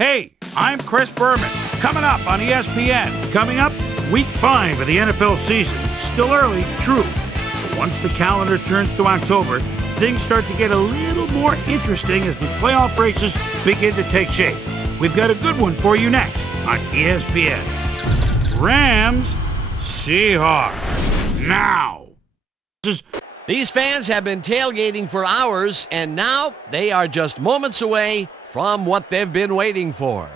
Hey, I'm Chris Berman. Coming up on ESPN. Coming up, Week 5 of the NFL season. It's still early, true. But once the calendar turns to October, things start to get a little more interesting as the playoff races begin to take shape. We've got a good one for you next on ESPN. Rams, Seahawks. Now. These fans have been tailgating for hours, and now they are just moments away from what they've been waiting for.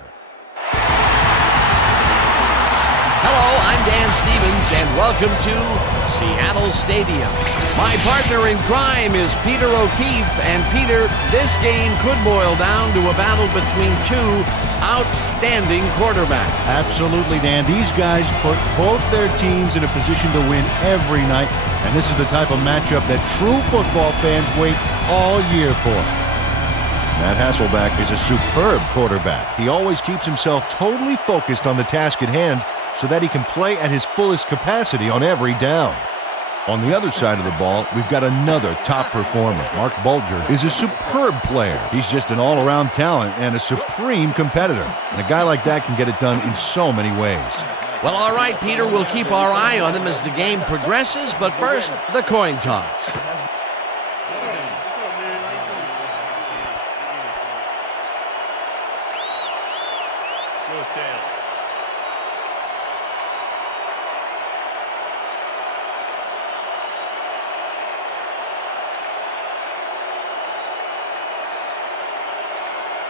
Hello, I'm Dan Stevens, and welcome to Seattle Stadium. My partner in crime is Peter O'Keefe, and Peter, this game could boil down to a battle between two outstanding quarterbacks. Absolutely, Dan. These guys put both their teams in a position to win every night, and this is the type of matchup that true football fans wait all year for. Matt Hasselbeck is a superb quarterback. He always keeps himself totally focused on the task at hand so that he can play at his fullest capacity on every down. On the other side of the ball, we've got another top performer. Mark Bulger is a superb player. He's just an all-around talent and a supreme competitor. And a guy like that can get it done in so many ways. Well, all right, Peter, we'll keep our eye on him as the game progresses, but first, the coin toss.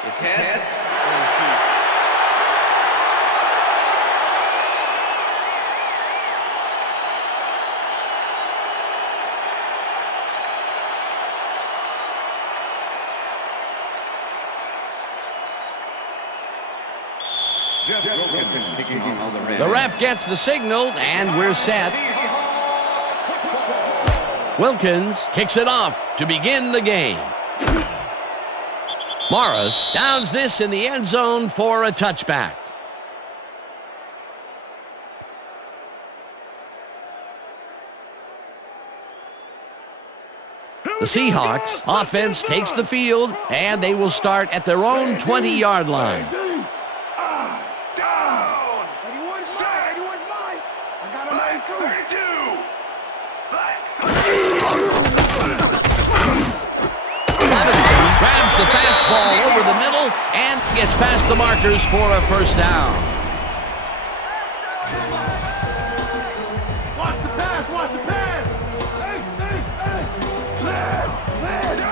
It's heads. The ref gets the signal, and we're set. Wilkins kicks it off to begin the game. Morris downs this in the end zone for a touchback. The Seahawks offense takes the field, and they will start at their own 20-yard line. Grabs the fastball over the middle and gets past the markers for a first down.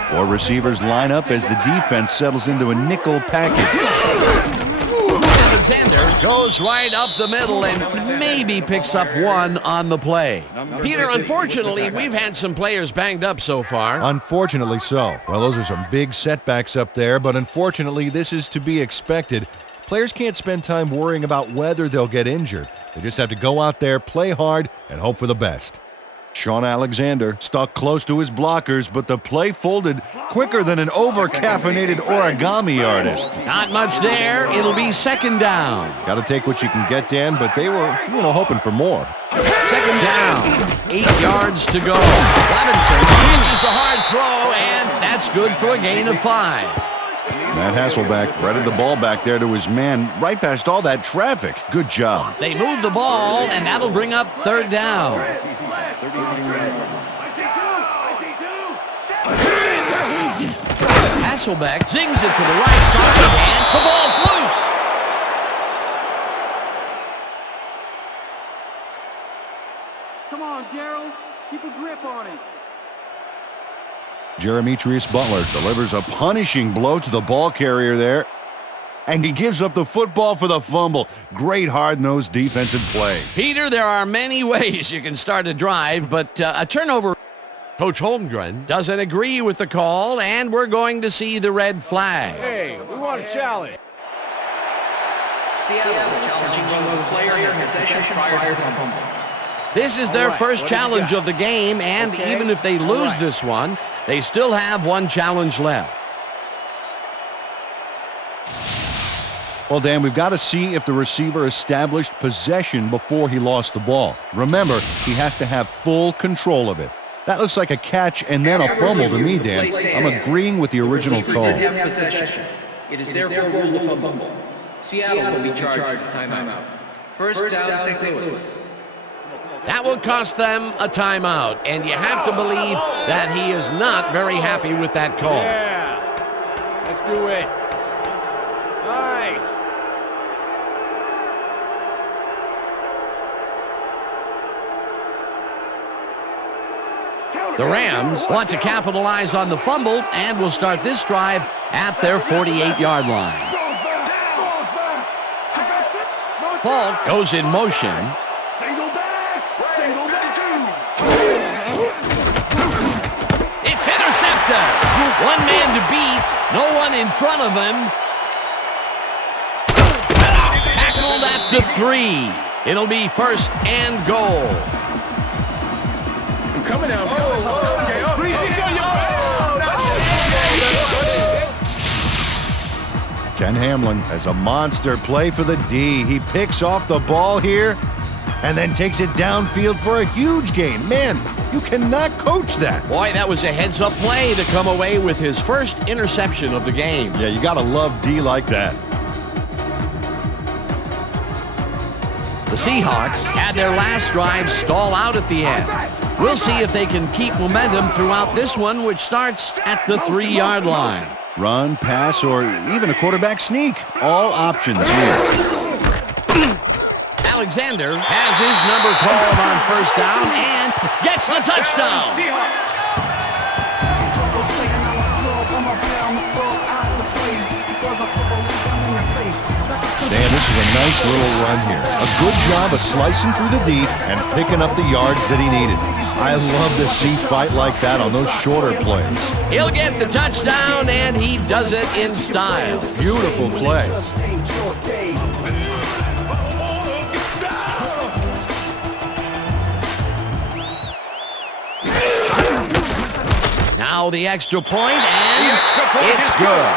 Four receivers line up as the defense settles into a nickel package. Alexander goes right up the middle and maybe picks up one on the play. Peter, unfortunately, we've had some players banged up so far. Unfortunately so. Well, those are some big setbacks up there, but unfortunately, this is to be expected. Players can't spend time worrying about whether they'll get injured. They just have to go out there, play hard, and hope for the best. Sean Alexander stuck close to his blockers, but the play folded quicker than an over-caffeinated origami artist. Not much there. It'll be second down. Got to take what you can get, Dan, but they were, hoping for more. Second down. 8 yards to go. Levinson catches the hard throw, and that's good for a gain of 5. Matt Hasselbeck threaded the ball back there to his man right past all that traffic. Good job. They move the ball, and that'll bring up third down. Hasselbeck zings it to the right side, and the ball's loose. Come on, Gerald. Keep a grip on it. Jeremetrius Butler delivers a punishing blow to the ball carrier there. And he gives up the football for the fumble. Great hard-nosed defensive play. Peter, there are many ways you can start a drive, but a turnover. Coach Holmgren doesn't agree with the call, and we're going to see the red flag. Hey, we want a challenge. Seattle challenging one player in possession prior to the fumble. This is their first challenge of the game, and even if they lose this one, they still have one challenge left. Well, Dan, we've got to see if the receiver established possession before he lost the ball. Remember, he has to have full control of it. That looks like a catch and then a fumble to me, Dan. I'm agreeing with the original call. It is therefore ruled a fumble. Seattle will be charged timeout. First down, St. Louis. That will cost them a timeout, and you have to believe that he is not very happy with that call. Yeah, let's do it. Nice. The Rams want to capitalize on the fumble and will start this drive at their 48-yard line. Ball goes in motion. It's intercepted. One man to beat. No one in front of him. Tackled at the 3. It'll be first and goal. Coming out. Ken Hamlin has a monster play for the D. He picks off the ball here and then takes it downfield for a huge gain. Man, you cannot coach that. Boy, that was a heads-up play to come away with his first interception of the game. Yeah, you got to love D like that. The Seahawks had their last drive stall out at the end. We'll see if they can keep momentum throughout this one, which starts at the 3-yard line. Run, pass, or even a quarterback sneak. All options here. Alexander has his number called on first down and gets the touchdown. Dan, this is a nice little run here. A good job of slicing through the D and picking up the yards that he needed. I love to see fight like that on those shorter plays. He'll get the touchdown, and he does it in style. Beautiful play. Now the extra point, and it's good.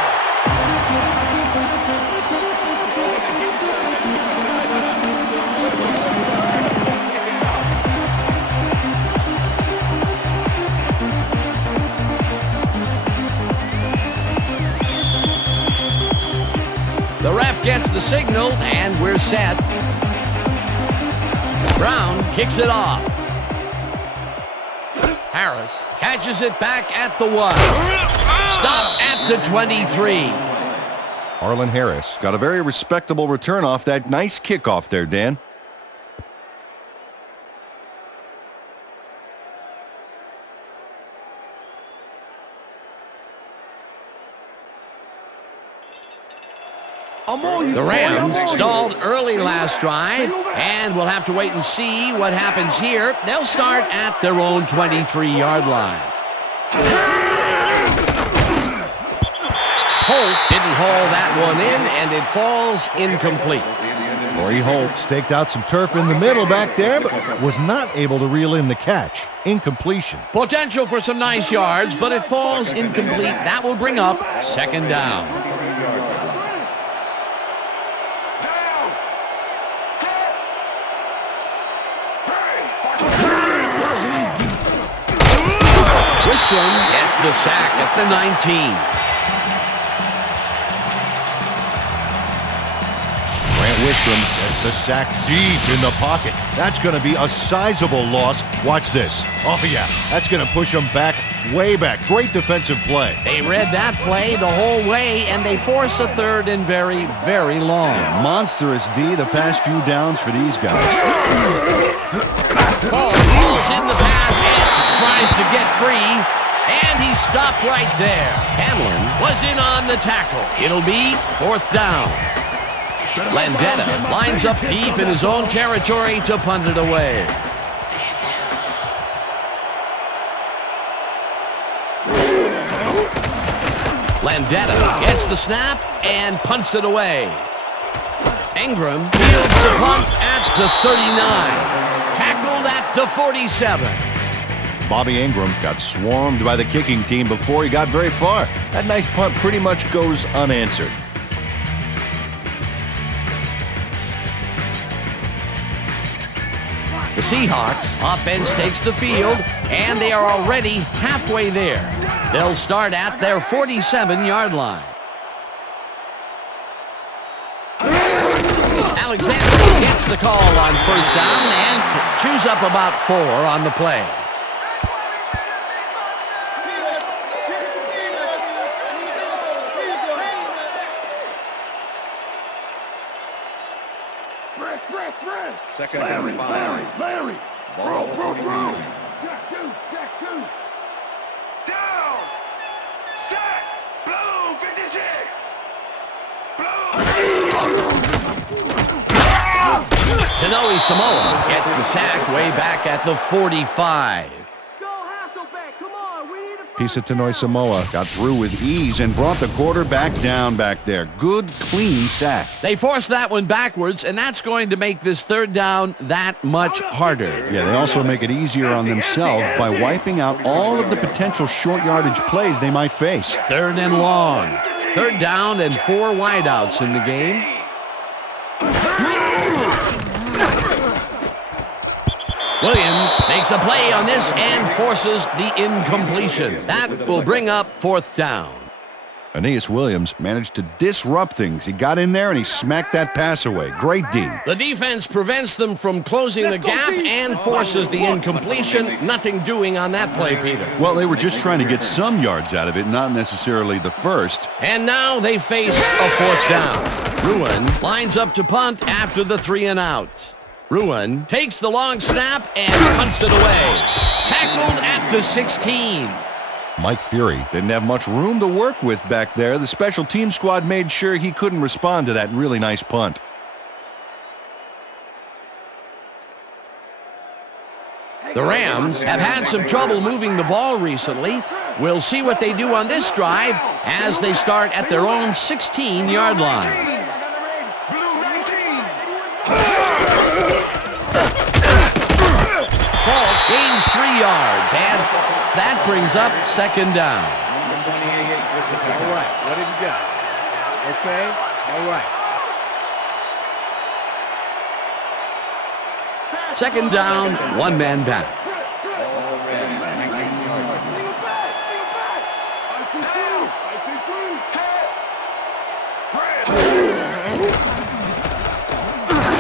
The ref gets the signal, and we're set. Brown kicks it off. Harris catches it back at the 1. Stop at the 23. Arlen Harris got a very respectable return off that nice kickoff there, Dan. The Rams stalled early last drive, and we'll have to wait and see what happens here. They'll start at their own 23-yard line. Holt didn't haul that one in, and it falls incomplete. Torrey Holt staked out some turf in the middle back there, but was not able to reel in the catch. Incompletion. Potential for some nice yards, but it falls incomplete. That will bring up second down. Wistrom gets the sack at the 19. Grant Wistrom gets the sack deep in the pocket. That's going to be a sizable loss. Watch this. Oh, yeah. That's going to push them back, way back. Great defensive play. They read that play the whole way, and they force a third and very, very long. Monstrous D the past few downs for these guys. Ball falls in the pass and tries to get free, and he stopped right there. Hamlin was in on the tackle. It'll be fourth down. Landetta lines up deep in his own territory to punt it away. Landetta gets the snap and punts it away. Ingram fields the punt at the 39. Tackled at the 47. Bobby Ingram got swarmed by the kicking team before he got very far. That nice punt pretty much goes unanswered. The Seahawks offense takes the field, and they are already halfway there. They'll start at their 47-yard line. Alexander gets the call on first down and chews up about 4 on the play. Second down, 5. Larry! Ball, Bro! Jack 2! Down! Set! Blue 56! Tanoe Samoa gets the sack way back at the 45. Go Hasselbeck! Come on! We need a Piece of Tanoe Samoa got through with ease and brought the quarterback down back there. Good, clean sack. They forced that one backwards, and that's going to make this third down that much harder. Yeah, they also make it easier on themselves by wiping out all of the potential short yardage plays they might face. Third and long. Third down and 4 wideouts in the game. Williams makes a play on this and forces the incompletion. That will bring up fourth down. Aeneas Williams managed to disrupt things. He got in there and he smacked that pass away. Great D. The defense prevents them from closing the gap and forces the incompletion. Nothing doing on that play, Peter. Well, they were just trying to get some yards out of it, not necessarily the first. And now they face a fourth down. Ruin lines up to punt after the 3 and out. Ruin takes the long snap and punts it away. Tackled at the 16. Mike Fury didn't have much room to work with back there. The special team squad made sure he couldn't respond to that really nice punt. The Rams have had some trouble moving the ball recently. We'll see what they do on this drive as they start at their own 16-yard line. Ball gains 3 yards, and that brings up second down. All right, what have you got? Okay, all right. Second down, 1 man back.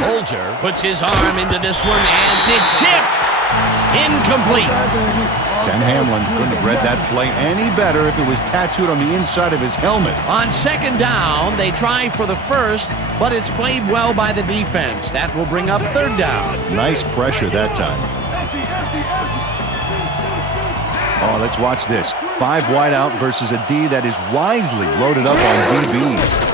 Holger puts his arm into this one, and it's tipped. Incomplete. Ken Hamlin couldn't have read that play any better if it was tattooed on the inside of his helmet. On second down, they try for the first, but it's played well by the defense. That will bring up third down. Nice pressure that time. Oh, let's watch this. 5 wide out versus a D that is wisely loaded up on DBs.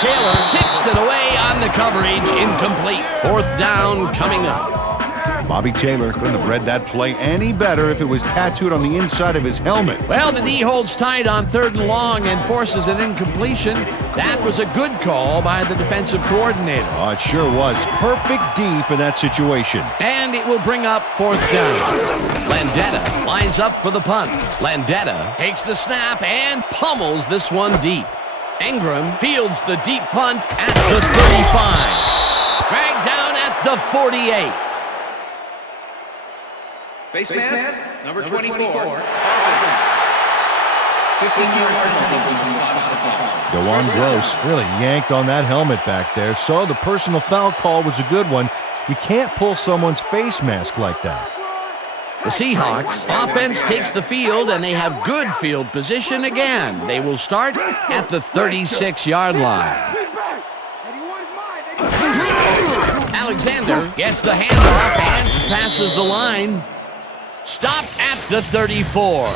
Taylor tips it away on the coverage. Incomplete. Fourth down coming up. Bobby Taylor couldn't have read that play any better if it was tattooed on the inside of his helmet. Well, the D holds tight on third and long and forces an incompletion. That was a good call by the defensive coordinator. Oh, it sure was. Perfect D for that situation. And it will bring up fourth down. Landetta lines up for the punt. Landetta takes the snap and pummels this one deep. Ingram fields the deep punt at the 35. Dragged down at the 48. Face mask, number 24. 15-yard penalty. DeJuan Gross really yanked on that helmet back there, so the personal foul call was a good one. You can't pull someone's face mask like that. The Seahawks offense takes the field, and they have good field position again. They will start at the 36-yard line. Alexander gets the handoff and passes the line. Stopped at the 34.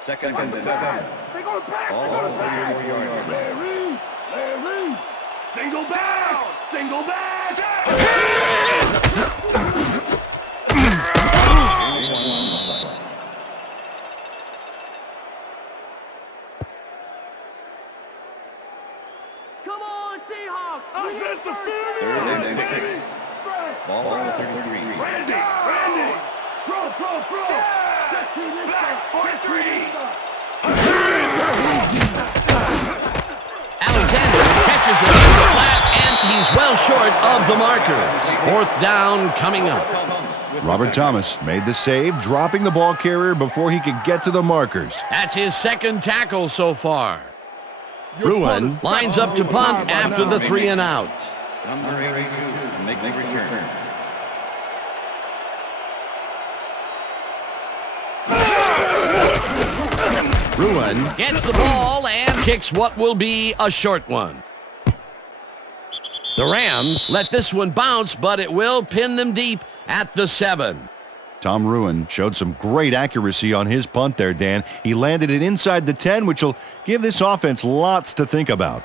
Second and 7. They go back! Ball 34-yard line. Larry! Single back! Single back! Come on, Seahawks! Assist the field! Third and 6. Ball 33. Randy! Throw! Back for 3! Alexander catches it in the flat short of the markers. 4th down coming up. Robert Thomas made the save, dropping the ball carrier before he could get to the markers. That's his 2nd tackle so far. Ruin lines up to punt after the 3 and out. Number 82 to make the return. Ruin gets the ball and kicks what will be a short one. The Rams let this one bounce, but it will pin them deep at the 7. Tom Ruin showed some great accuracy on his punt there, Dan. He landed it inside the 10, which will give this offense lots to think about.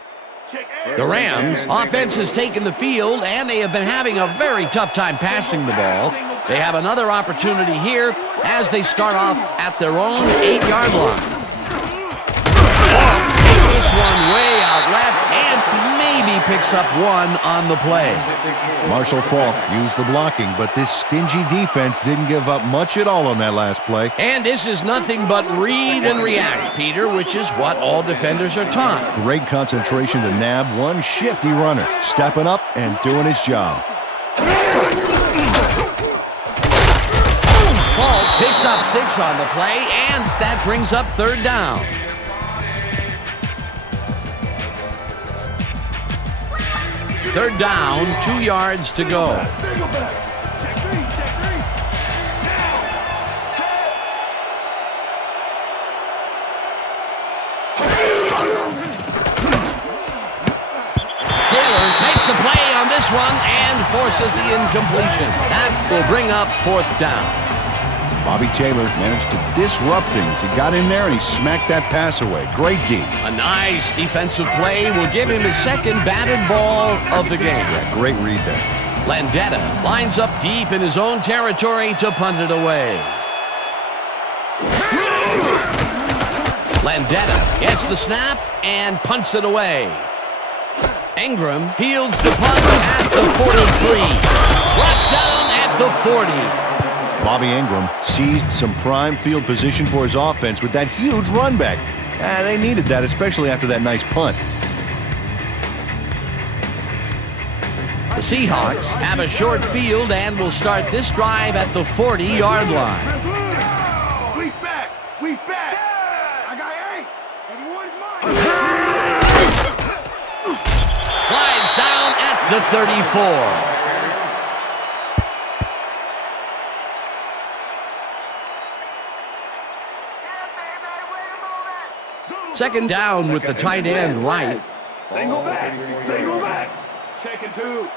The Rams offense has taken the field, and they have been having a very tough time passing the ball. They have another opportunity here as they start off at their own 8-yard line. Falk takes this one way out left and maybe picks up one on the play. Marshall Falk used the blocking, but this stingy defense didn't give up much at all on that last play. And this is nothing but read and react, Peter, which is what all defenders are taught. Great concentration to nab one shifty runner, stepping up and doing his job. Falk picks up 6 on the play, and that brings up 3rd down. Third down, 2 yards to go. Taylor makes a play on this one and forces the incompletion. That will bring up 4th down. Bobby Taylor managed to disrupt things. He got in there and he smacked that pass away. Great D. A nice defensive play will give him his 2nd batted ball of the game. Yeah, great read there. Landetta lines up deep in his own territory to punt it away. Landetta gets the snap and punts it away. Ingram fields the punt at the 43. Brought down at the 40. Bobby Ingram seized some prime field position for his offense with that huge run back. They needed that, especially after that nice punt. The Seahawks have a short field and will start this drive at the 40-yard line. We back! We back! I got 8! Everyone's mine! Slides down at the 34. Second down with the tight end right. Single back! Single back! Check it, 2.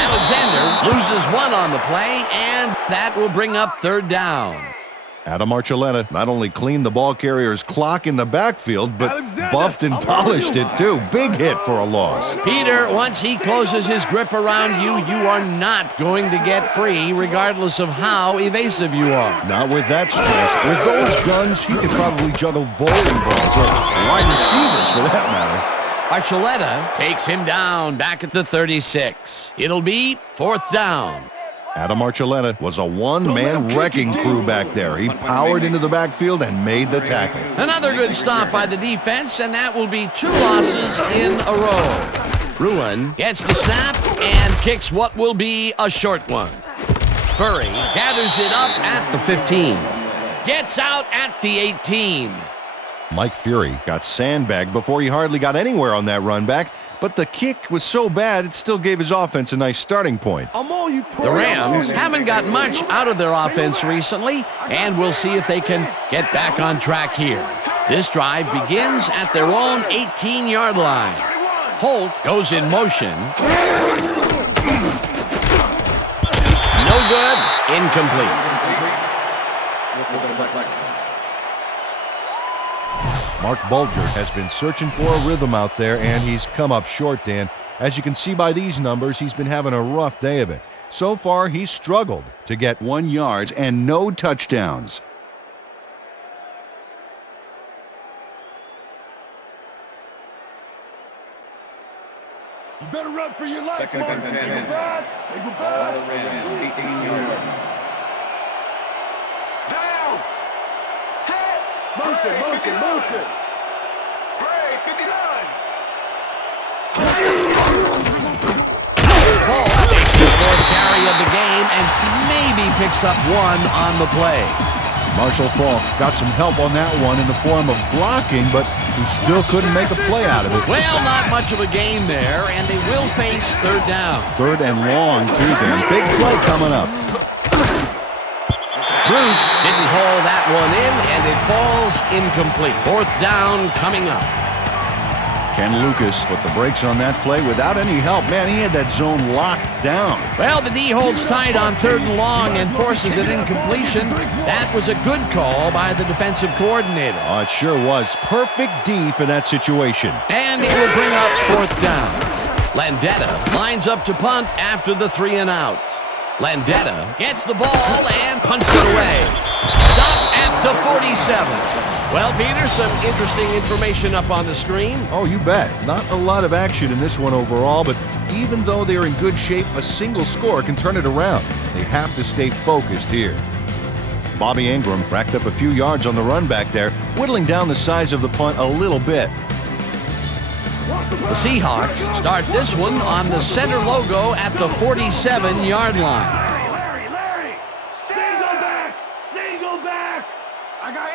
Alexander loses 1 on the play, and that will bring up 3rd down. Adam Archuleta not only cleaned the ball carrier's clock in the backfield, but buffed and polished it too. Big hit for a loss. Peter, once he closes his grip around you, you are not going to get free, regardless of how evasive you are. Not with that strength. With those guns, he could probably juggle bowling balls or wide receivers for that matter. Archuleta takes him down back at the 36. It'll be 4th down. Adam Archuleta was a one-man wrecking crew back there. He powered into the backfield and made the tackle. Another good stop by the defense, and that will be 2 losses in a row. Ruin gets the snap and kicks what will be a short one. Furry gathers it up at the 15. Gets out at the 18. Mike Fury got sandbagged before he hardly got anywhere on that run back, but the kick was so bad it still gave his offense a nice starting point. The Rams haven't got much out of their offense recently, and we'll see if they can get back on track here. This drive begins at their own 18-yard line. Holt goes in motion. No good. Incomplete. Mark Bulger has been searching for a rhythm out there, and he's come up short, Dan. As you can see by these numbers, he's been having a rough day of it. So far, he's struggled to get 1 yard and no touchdowns. You better run for your life, Second Mark. and 10. All the Rams, 18-yard. Down! Set! Motion! Ball takes his fourth carry of the game and maybe picks up one on the play. Marshall Faulk got some help on that one in the form of blocking, but he still couldn't make a play out of it. Well, not much of a gain there, and they will face third down. Third and long, too, then. Big play coming up. Bruce didn't haul that one in, and it falls incomplete. Fourth down coming up. Ken Lucas put the brakes on that play without any help. Man, he had that zone locked down. Well, the D holds tight on third and long and forces an incompletion. That was a good call by the defensive coordinator. Oh, it sure was. Perfect D for that situation. And it will bring up fourth down. Landetta lines up to punt after the 3 and out. Landetta gets the ball and punts it away. Stop at the 47. Well, Peter, some interesting information up on the screen. Oh, you bet. Not a lot of action in this one overall, but even though they're in good shape, a single score can turn it around. They have to stay focused here. Bobby Ingram racked up a few yards on the run back there, whittling down the size of the punt a little bit. The Seahawks start this one on the center logo at the 47-yard line. Larry! Single back! I got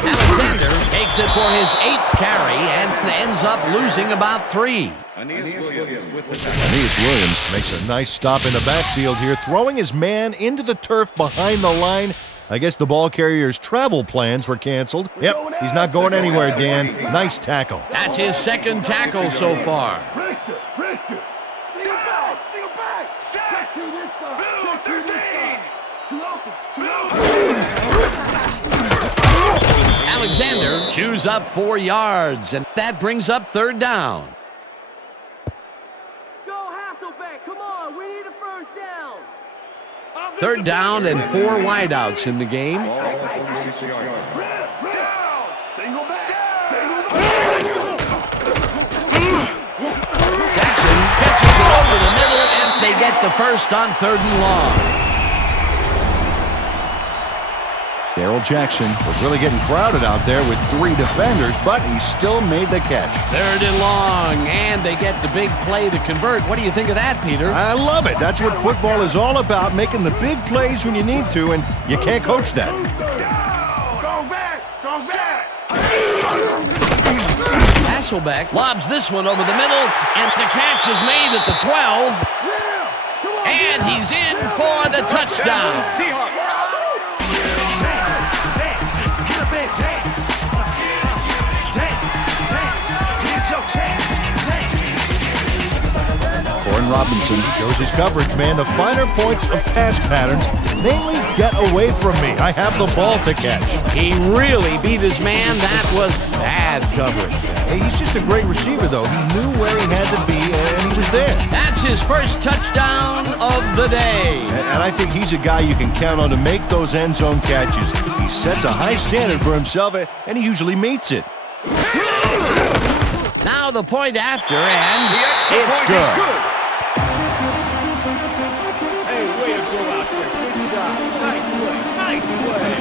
Alexander takes it for his 8th carry and ends up losing about 3. Aeneas Williams makes a nice stop in the backfield here, throwing his man into the turf behind the line. I guess the ball carrier's travel plans were canceled. Yep, he's not going anywhere, Dan. Nice tackle. That's his 2nd tackle so far. Richter! Single back! Check to this side! Too open! Alexander chews up 4 yards, and that brings up third down. Third down and 4 wideouts in the game. Jackson catches it over the middle as they get the first on 3rd and long. Darrell Jackson was really getting crowded out there with 3 defenders, but he still made the catch. 3rd and long, and they get the big play to convert. What do you think of that, Peter? I love it. That's what football is all about, making the big plays when you need to, and you can't coach that. Go back! Hasselbeck lobs this one over the middle, and the catch is made at the 12. And he's in for the touchdown. Seahawks. Dance, get up and dance. Dance, here's your chance. Corin Robinson shows his coverage, man. The finer points of pass patterns, namely get away from me. I have the ball to catch. He really beat his man. That was bad coverage. Hey, he's just a great receiver, though. He knew where he had to be, and he was there. That's his first touchdown of the day. And I think he's a guy you can count on to make those end zone catches. He sets a high standard for himself, and he usually meets it. Now the point after, and The extra it's point good. is good. Hey, way to go out there. Good job. Nice play.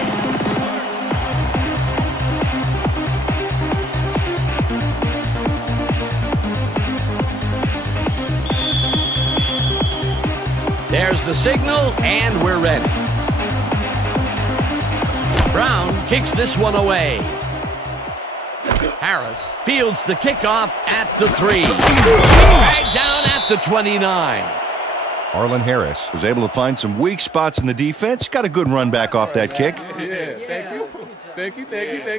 There's the signal, and we're ready. Brown kicks this one away. Harris fields the kickoff at the 3. Right down at the 29. Arlen Harris was able to find some weak spots in the defense. Got a good run back off that kick. Yeah, thank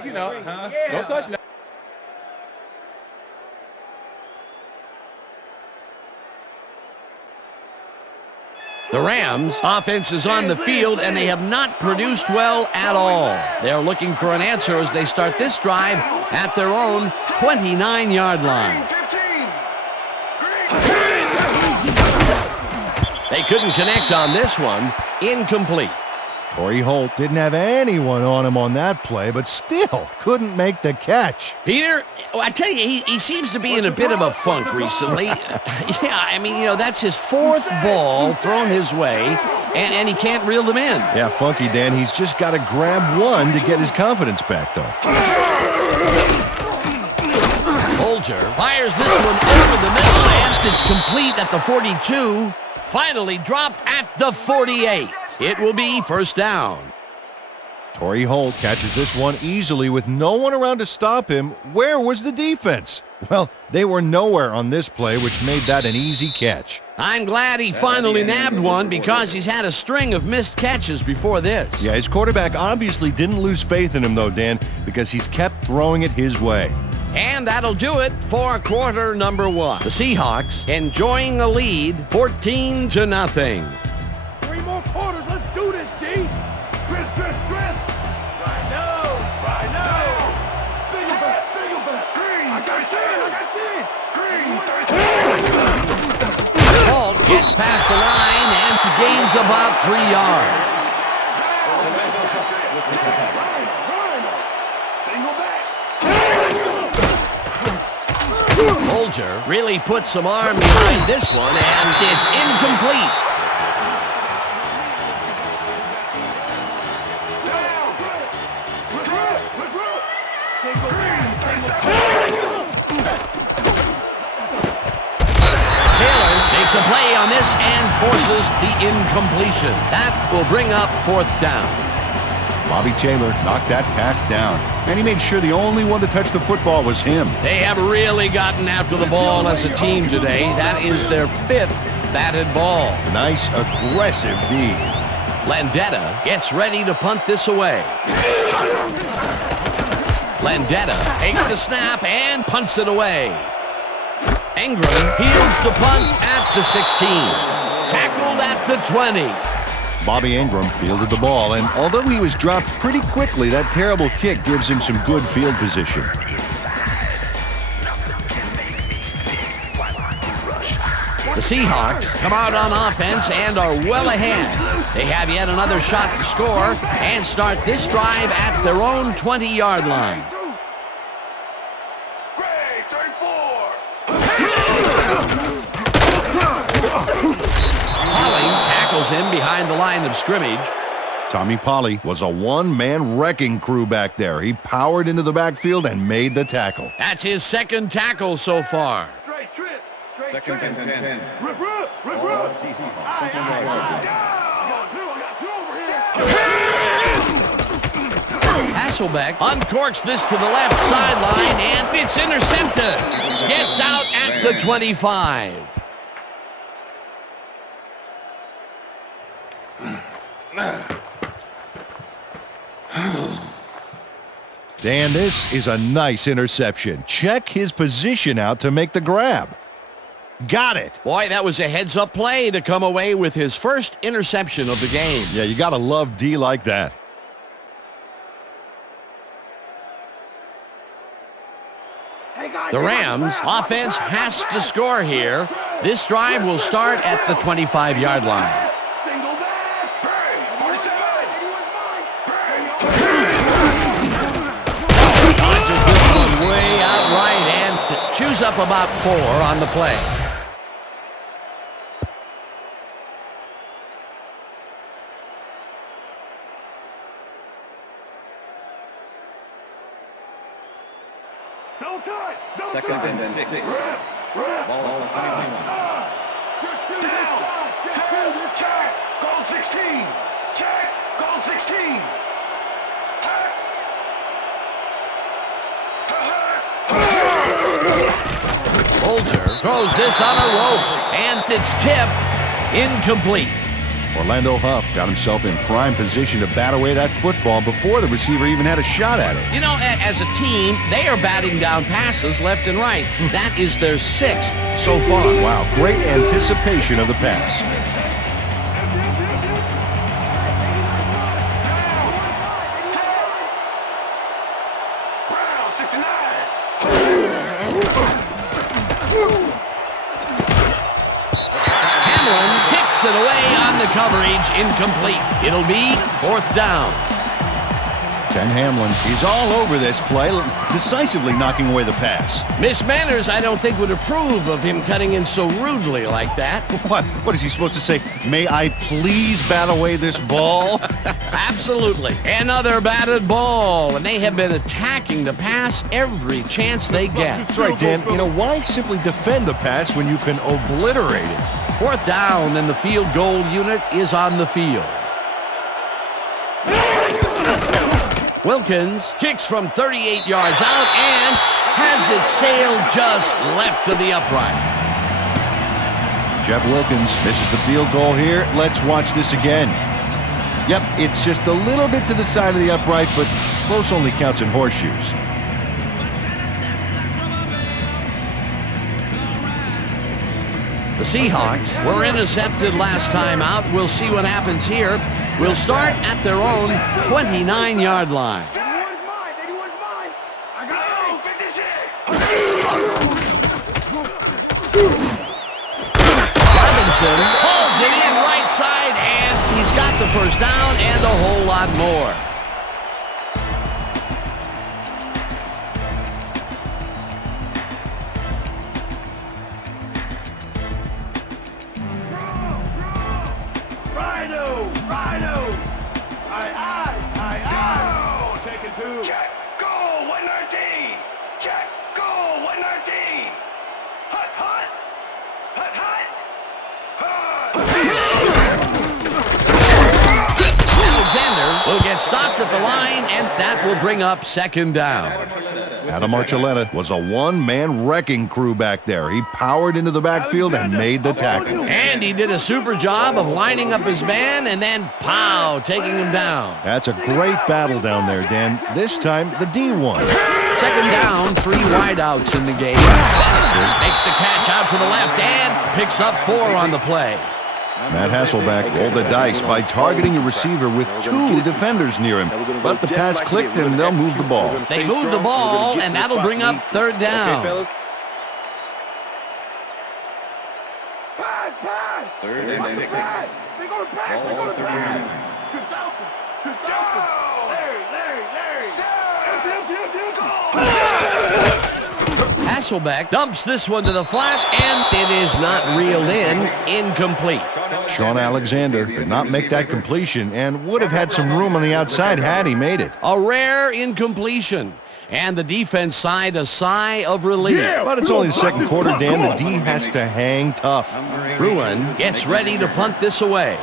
you. No, don't touch now. The Rams offense is on the field, and they have not produced well at all. They're looking for an answer as they start this drive at their own 29-yard line. They couldn't connect on this one. Incomplete. Torrey Holt didn't have anyone on him on that play, but still couldn't make the catch. Peter, I tell you, he seems to be in a bit of a funk recently. Yeah, I mean, that's his 4th ball thrown his way, and he can't reel them in. Yeah, funky, Dan. He's just got to grab one to get his confidence back, though. Folger fires this one over the middle, and it's complete at the 42. Finally dropped at the 48. It will be first down. Torrey Holt catches this one easily with no one around to stop him. Where was the defense? Well, they were nowhere on this play, which made that an easy catch. I'm glad he finally nabbed one because he's had a string of missed catches before this. Yeah, his quarterback obviously didn't lose faith in him, though, Dan, because he's kept throwing it his way. And that'll do it for quarter number one. The Seahawks enjoying a lead, 14-0. 3 more quarters. Let's do this, D. Strength. Right now. Single back. Green. I got 10. Ball gets past the line and gains about 3 yards. Folger really put some arm behind this one, and it's incomplete. Taylor makes a play on this and forces the incompletion. That will bring up fourth down. Bobby Taylor knocked that pass down, and he made sure the only one to touch the football was him. They have really gotten after the ball as a team today. That is their 5th batted ball. Nice, aggressive D. Landetta gets ready to punt this away. Landetta takes the snap and punts it away. Ingram fields the punt at the 16. Tackled at the 20. Bobby Ingram fielded the ball, and although he was dropped pretty quickly, that terrible kick gives him some good field position. The Seahawks come out on offense and are well ahead. They have yet another shot to score and start this drive at their own 20-yard line. Polly tackles him behind the line of scrimmage. Tommy Polly was a one-man wrecking crew back there. He powered into the backfield and made the tackle. That's his 2nd tackle so far. Straight trip. Second and 10. Rip. Hasselbeck uncorks this to the left sideline, and it's intercepted. Gets out at the 25. Dan, this is a nice interception. Check his position out to make the grab. Got it. Boy, that was a heads-up play to come away with his first interception of the game. Yeah, you gotta love D like that. The Rams offense has to score here. This drive will start at the 25-yard line. Dodges this one way out right and chews up about 4 on the play. Second and 6. Ball on the 21. Down. Check. Goal 16. Check. Goal 16. Folger throws this on a rope, and it's tipped. Incomplete. Orlando Huff got himself in prime position to bat away that football before the receiver even had a shot at it. You know, as a team, they are batting down passes left and right. That is their 6th so far. Wow, great anticipation of the pass. It away on the coverage, incomplete. It'll be 4th down. Ben Hamlin, he's all over this play, decisively knocking away the pass. Miss Manners, I don't think, would approve of him cutting in so rudely like that. What is he supposed to say? May I please bat away this ball? Absolutely. Another batted ball, and they have been attacking the pass every chance they get. That's right, Dan. You know, why simply defend the pass when you can obliterate it? 4th down, and the field goal unit is on the field. Wilkins kicks from 38 yards out and has it sailed just left to the upright. Jeff Wilkins misses the field goal here. Let's watch this again. Yep, it's just a little bit to the side of the upright, but close only counts in horseshoes. The Seahawks were intercepted last time out. We'll see what happens here. We'll start at their own 29-yard line. Robinson hauls it in right side, and he's got the first down and a whole lot more. Will get stopped at the line, and that will bring up 2nd down. Adam Archuleta was a one-man wrecking crew back there. He powered into the backfield and made the tackle. And he did a super job of lining up his man and then, pow, taking him down. That's a great battle down there, Dan. This time, the D won. 2nd down, 3 wideouts in the game. Bannister makes the catch out to the left and picks up 4 on the play. Matt Hasselbeck rolled the dice by targeting a receiver with 2 defenders near him. But the pass clicked and they'll move the ball. They move the ball, and that'll bring up 3rd down. 3rd and 6. They're going to pass. They're going to pass. Hasselbeck dumps this one to the flat, and it is not reeled in. Incomplete. Sean Alexander did not make that completion and would have had some room on the outside had he made it. A rare incompletion. And the defense sighed a sigh of relief. But it's only the 2nd quarter, Dan. The D has to hang tough. Ruin gets ready to punt this away.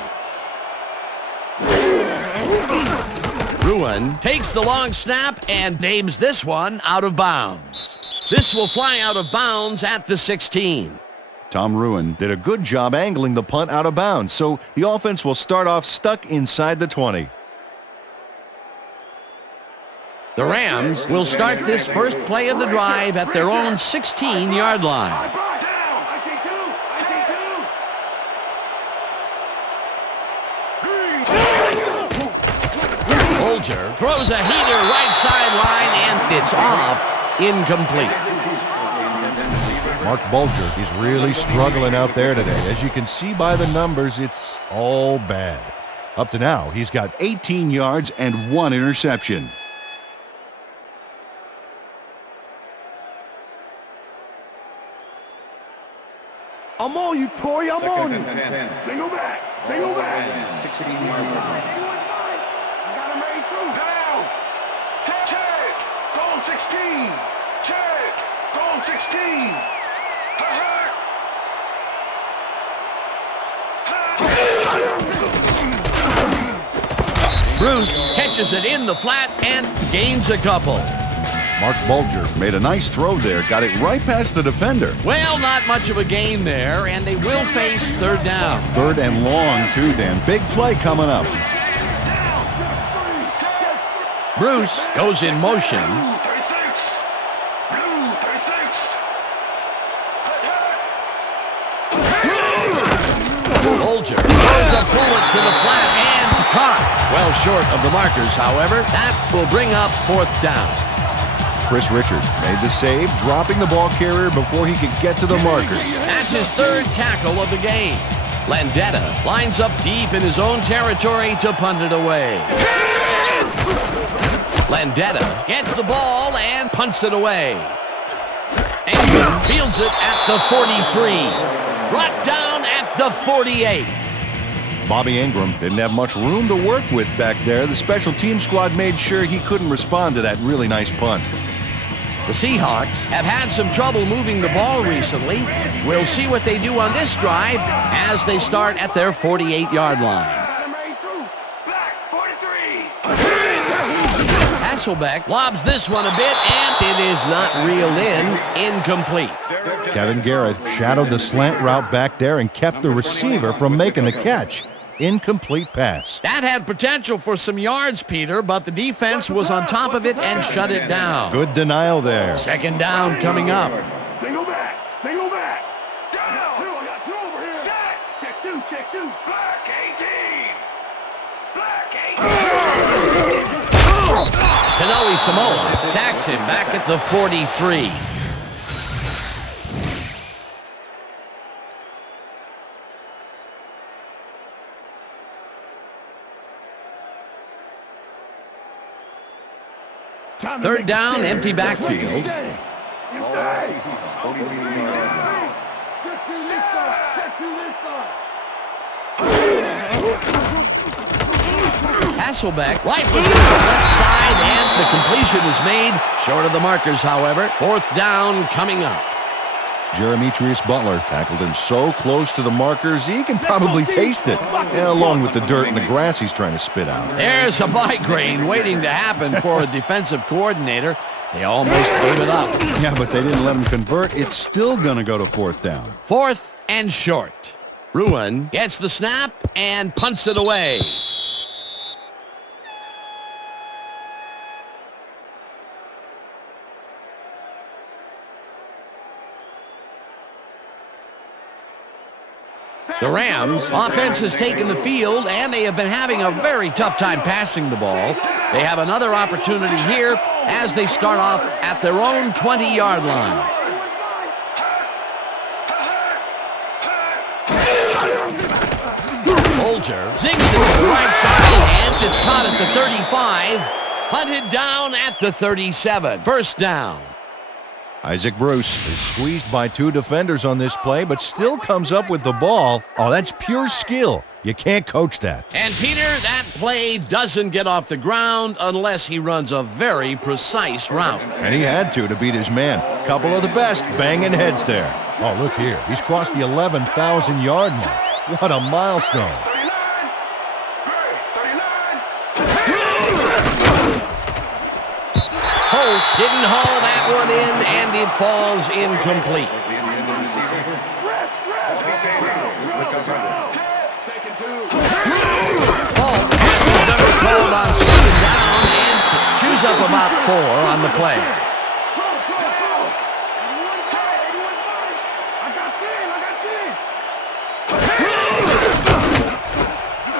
Ruin takes the long snap and aims this one out of bounds. This will fly out of bounds at the 16. Tom Ruin did a good job angling the punt out of bounds, so the offense will start off stuck inside the 20. The Rams will start this first play of the drive at their own 16-yard line. Bolger throws a heater right sideline, and it's off. Incomplete. Mark Bolger, he's really struggling out there today. As you can see by the numbers, it's all bad. Up to now, he's got 18 yards and 1 interception. I'm on you, Tory. I'm on you. They go back. They go back. 16-yard line. I got him ready through. Down. Check. Goal 16. Check. Goal 16. Bruce catches it in the flat and gains a couple. Mark Bolger made a nice throw there, got it right past the defender. Well, not much of a gain there, and they will face 3rd down. 3rd and long, too, Dan. Big play coming up. Bruce goes in motion. Bolger throws a bullet to the flat and caught. Well short of the markers, however. That will bring up 4th down. Chris Richards made the save, dropping the ball carrier before he could get to the markers. That's his 3rd tackle of the game. Landetta lines up deep in his own territory to punt it away. Landetta gets the ball and punts it away. Ingram fields it at the 43. Brought down at the 48. Bobby Ingram didn't have much room to work with back there. The special team squad made sure he couldn't respond to that really nice punt. The Seahawks have had some trouble moving the ball recently. We'll see what they do on this drive as they start at their 48-yard line. Hasselbeck lobs this one a bit, and it is not reeled in. Incomplete. Kevin Garrett shadowed the slant route back there and kept the receiver from making the catch. Incomplete pass. That had potential for some yards, Peter, but the defense was on top of it and shut it down. Good denial there. Second down coming up. Single back. Single back. I got two over here. Check two. Check two. Black 18. Black 18. Tanoe Samoa sacks him back at the 43. Third down, empty backfield. Hasselbeck rifles it out left side, and the completion is made. Short of the markers, however. Fourth down coming up. Jeremitrius Butler tackled him so close to the markers, he can probably taste it, along with the dirt and the grass he's trying to spit out. There's a migraine waiting to happen for a defensive coordinator. They almost gave it up. Yeah, but they didn't let him convert. It's still going to go to fourth down. Fourth and short. Ruin gets the snap and punts it away. The Rams' offense has taken the field, and they have been having a very tough time passing the ball. They have another opportunity here as they start off at their own 20-yard line. Folger zings it to the right side, and it's caught at the 35. Hunted down at the 37. First down. Isaac Bruce is squeezed by two defenders on this play, but still comes up with the ball. Oh, that's pure skill. You can't coach that. And Peter, that play doesn't get off the ground unless he runs a very precise route. And he had to beat his man. Couple of the best banging heads there. Oh, look here. He's crossed the 11,000-yard mark. What a milestone. Holt didn't haul that one in, and it falls incomplete. Holt has his number called on second down and chews up about 4 on the play.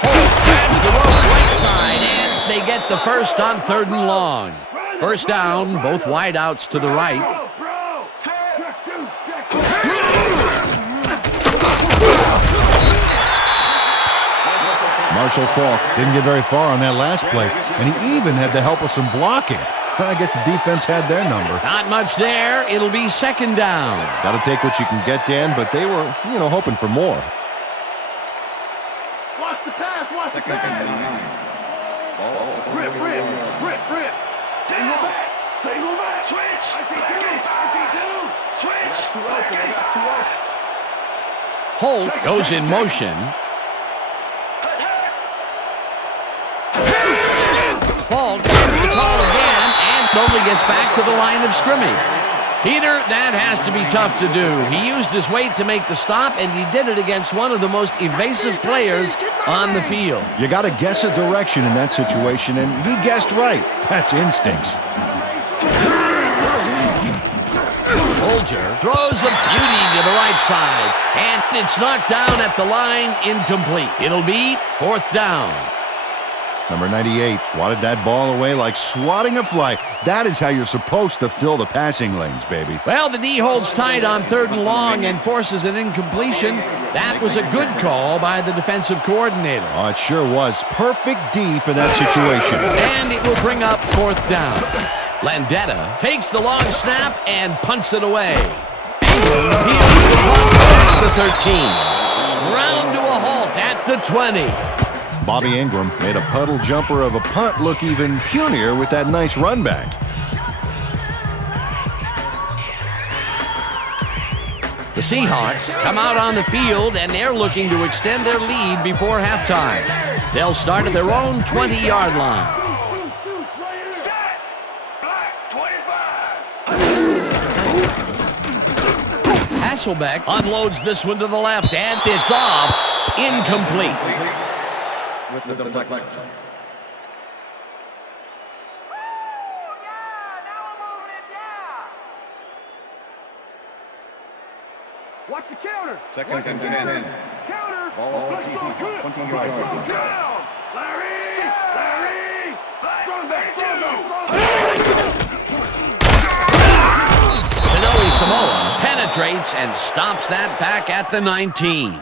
Holt grabs the rope right side, and they get the first on 3rd and long. First down, both wideouts to the right. Marshall Faulk didn't get very far on that last play, and he even had the help of some blocking. I guess the defense had their number. Not much there. It'll be second down. Got to take what you can get, Dan, but they were, hoping for more. Watch the pass, watch the pass. Rip. Single back. Switch. Holt goes in motion. Paul gets the call again and only gets back to the line of scrimmage. Peter, that has to be tough to do. He used his weight to make the stop, and he did it against one of the most evasive players on the field. You got to guess a direction in that situation, and he guessed right. That's instincts. Folger throws a beauty to the right side, and it's knocked down at the line, incomplete. It'll be 4th down. Number 98 swatted that ball away like swatting a fly. That is how you're supposed to fill the passing lanes, baby. Well, the D holds tight on 3rd and long and forces an incompletion. That was a good call by the defensive coordinator. Oh, it sure was. Perfect D for that situation. And it will bring up 4th down. Landetta takes the long snap and punts it away. Ingram peels the clock at the 13. Ground to a halt at the 20. Bobby Ingram made a puddle jumper of a punt look even punier with that nice run back. The Seahawks come out on the field, and they're looking to extend their lead before halftime. They'll start at their own 20-yard line. Hasselbeck unloads this one to the left, and it's off. Incomplete. With the deflection. Watch the counter. Second and 10. Counter. Ball season 20 yards. Down. Larry. Run back. Tanoe Samoa penetrates and stops that back at the 19.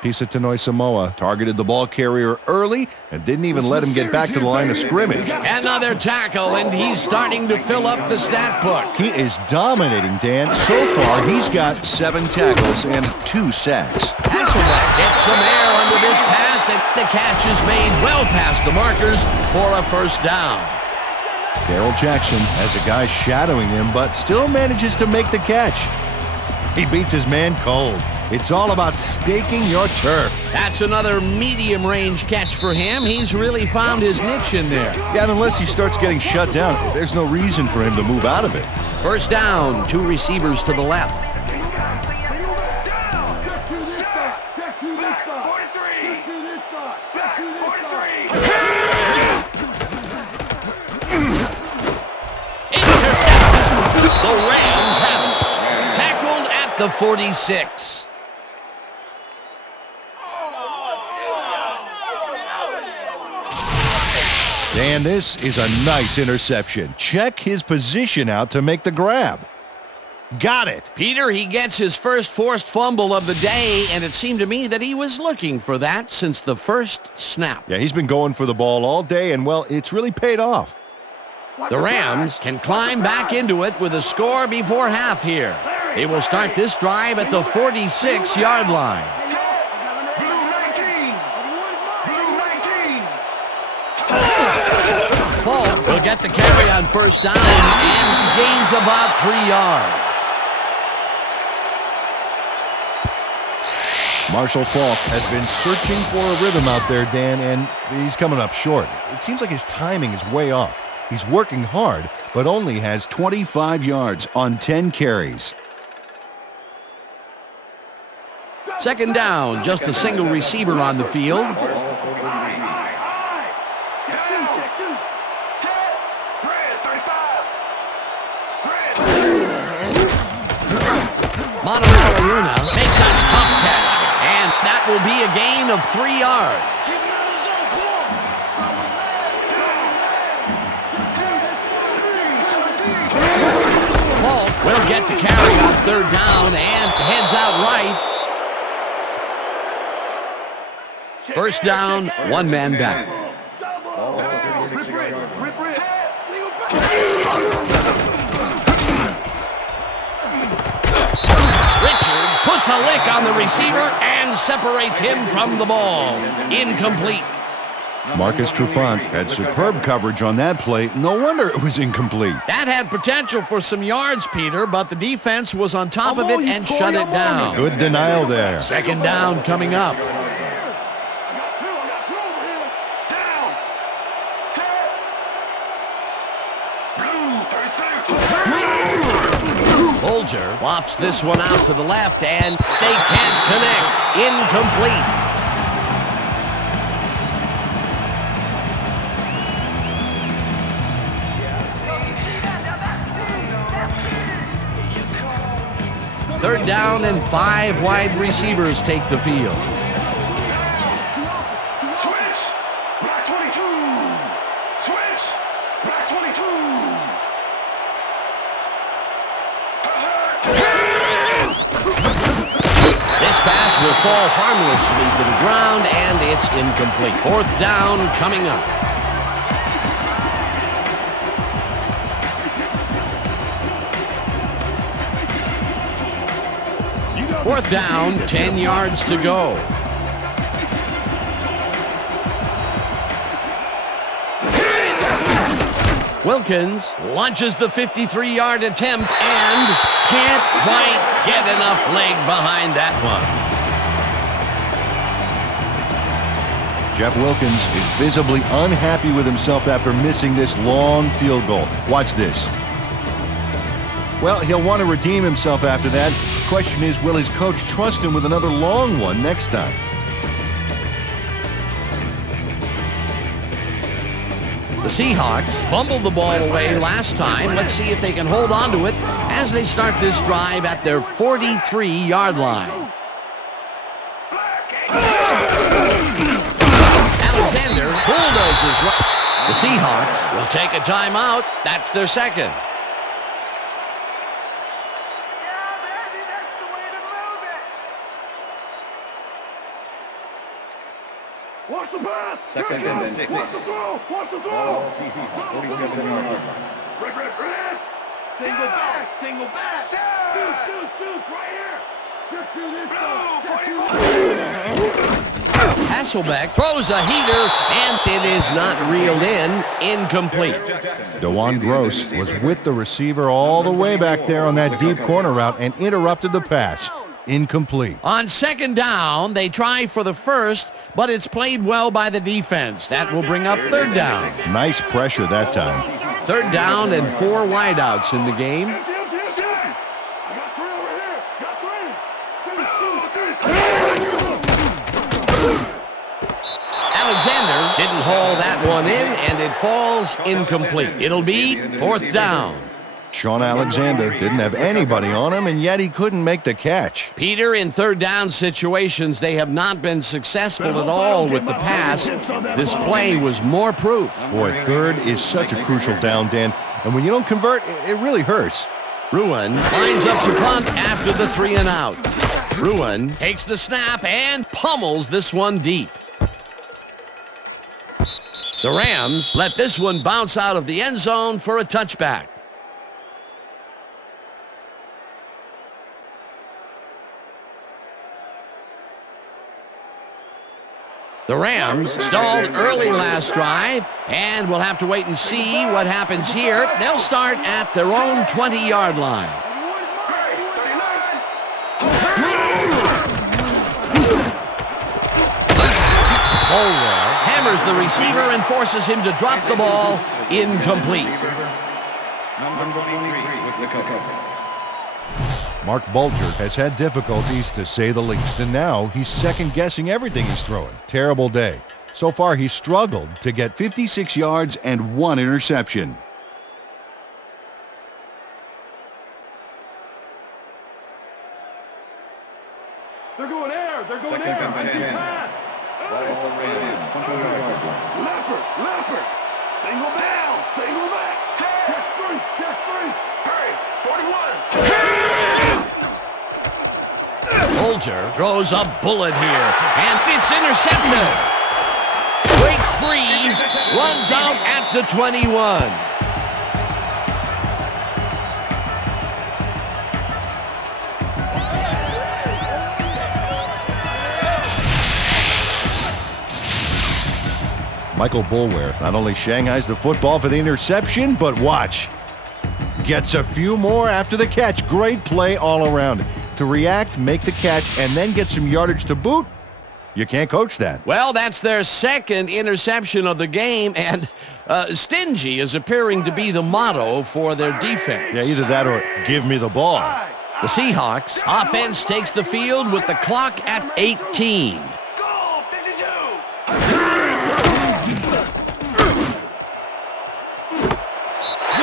Piece of Tanoe Samoa targeted the ball carrier early and didn't even let him get back to the line of scrimmage. Another tackle, and he's starting to fill up the stat book. He is dominating, Dan. So far, he's got 7 tackles and 2 sacks. Hasselbeck gets some air under this pass, and the catch is made well past the markers for a 1st down. Darrell Jackson has a guy shadowing him, but still manages to make the catch. He beats his man cold. It's all about staking your turf. That's another medium-range catch for him. He's really found his niche in there. Yeah, and unless he starts getting shut down, there's no reason for him to move out of it. 1st down, 2 receivers to the left. Intercepted. The Rams have it. Tackled at the 46. Dan, this is a nice interception. Check his position out to make the grab. Got it. Peter, he gets his first forced fumble of the day, and it seemed to me that he was looking for that since the first snap. Yeah, he's been going for the ball all day, and, well, it's really paid off. The Rams can climb back into it with a score before half here. They will start this drive at the 46-yard line. Falk will get the carry on 1st down and gains about 3 yards. Marshall Falk has been searching for a rhythm out there, Dan, and he's coming up short. It seems like his timing is way off. He's working hard, but only has 25 yards on 10 carries. 2nd down, just a single receiver on the field. Montemayor makes a tough catch, and that will be a gain of 3 yards. Falk will get the carry on 3rd down and heads out right. 1st down, 1 man back. Puts a lick on the receiver and separates him from the ball. Incomplete. Marcus Trufant had superb coverage on that play. No wonder it was incomplete. That had potential for some yards, Peter, but the defense was on top of it and shut it down. Good denial there. 2nd down coming up. Bolger lofts this one out to the left, and they can't connect. Incomplete. Third down and 5 wide receivers take the field. will fall harmlessly to the ground, and it's incomplete. Fourth down coming up. Fourth down, 10 yards to go. Wilkins launches the 53-yard attempt and can't quite get enough leg behind that one. Jeff Wilkins is visibly unhappy with himself after missing this long field goal. Watch this. Well, he'll want to redeem himself after that. The question is, will his coach trust him with another long one next time? The Seahawks fumbled the ball away last time. Let's see if they can hold on to it as they start this drive at their 43-yard line. Alexander bulldozes. The Seahawks will take a timeout. That's their second. Watch the pass! Second and 6. Watch the throw! Watch the throw! Ball, Seahawks, 47-yard line. Red! Single back! Single back! Deuce, right here! Just do this stuff! Hasselbeck throws a heater, and it is not reeled in. Incomplete. DeJuan Gross was with the receiver all the way back there on that deep corner route and interrupted the pass. Incomplete. On second down, they try for the first, but it's played well by the defense. That will bring up third down. Nice pressure that time. Third down and 4 wideouts in the game. I got 3 over here! Got 3! Alexander didn't haul that one in, and it falls incomplete. It'll be fourth down. Sean Alexander didn't have anybody on him, and yet he couldn't make the catch. Peter, in third down situations, they have not been successful at all with the pass. This play was more proof. Boy, third is such a crucial down, Dan, and when you don't convert, it really hurts. Ruin lines up to punt after the 3 and out. Ruin takes the snap and pummels this one deep. The Rams let this one bounce out of the end zone for a touchback. The Rams stalled early last drive, and we'll have to wait and see what happens here. They'll start at their own 20-yard line. Holwell hammers the receiver and forces him to drop the ball. Incomplete. Number 23 with the cover. Mark Bulger has had difficulties, to say the least, and now he's second-guessing everything he's throwing. Terrible day. So far, he's struggled to get 56 yards and 1 interception. They're going air! They're going Second air! and 10. Ball Rams, 20-yard line. Leopard! Single down! Single back! Check 3! Hurry! 41! Bulger throws a bullet here, and it's intercepted. Breaks free, runs out at the 21. Michael Boulware not only shanghais the football for the interception, but watch. Gets a few more after the catch. Great play all around. To react, make the catch, and then get some yardage to boot, you can't coach that. Well, that's their second interception of the game, and stingy is appearing to be the motto for their defense. Yeah, either that or give me the ball. The Seahawks offense takes the field with the clock at 18.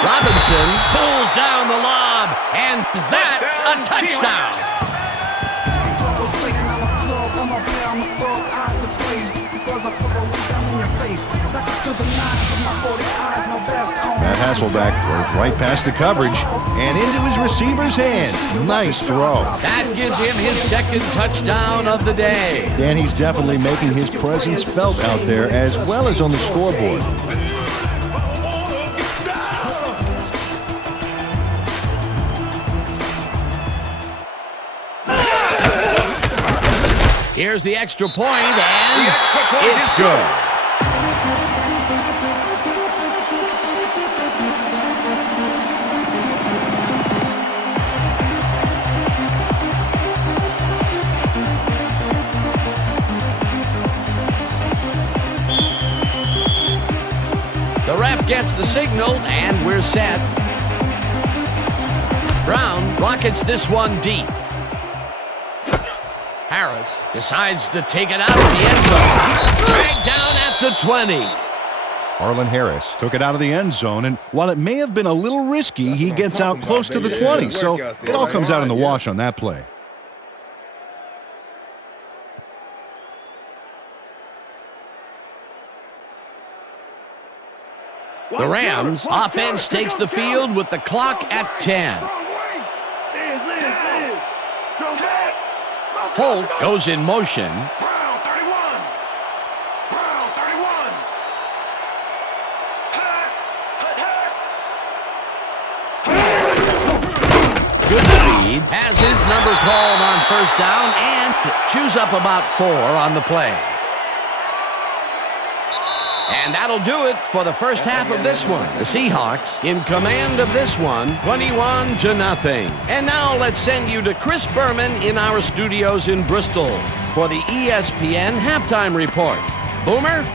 Robinson pulls down the lob, and that's a touchdown. That Hasselbeck goes right past the coverage and into his receiver's hands. Nice throw. That gives him his second touchdown of the day. Dan, he's definitely making his presence felt out there as well as on the scoreboard. Here's the extra point, and it's good. The ref gets the signal, and we're set. Brown rockets this one deep. Harris decides to take it out of the end zone. Dragged down at the 20. Arlen Harris took it out of the end zone, and while it may have been a little risky, he gets out close to the 20, so it all comes out in the wash on that play. The Rams offense takes the field with the clock at 10. Holt goes in motion. Brown 31. Brown 31. Good read. Has his number called on first down and chews up about 4 on the play. And that'll do it for the first half of this one. The Seahawks in command of this one, 21-0. And now let's send you to Chris Berman in our studios in Bristol for the ESPN halftime report. Boomer?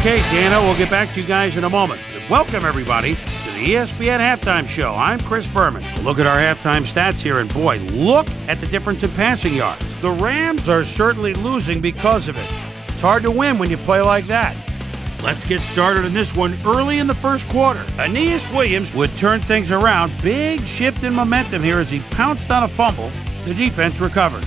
Okay, Dana, we'll get back to you guys in a moment. Welcome, everybody, to the ESPN Halftime Show. I'm Chris Berman. We'll look at our halftime stats here, and boy, look at the difference in passing yards. The Rams are certainly losing because of it. It's hard to win when you play like that. Let's get started in this one early in the first quarter. Aeneas Williams would turn things around. Big shift in momentum here as he pounced on a fumble. The defense recovered.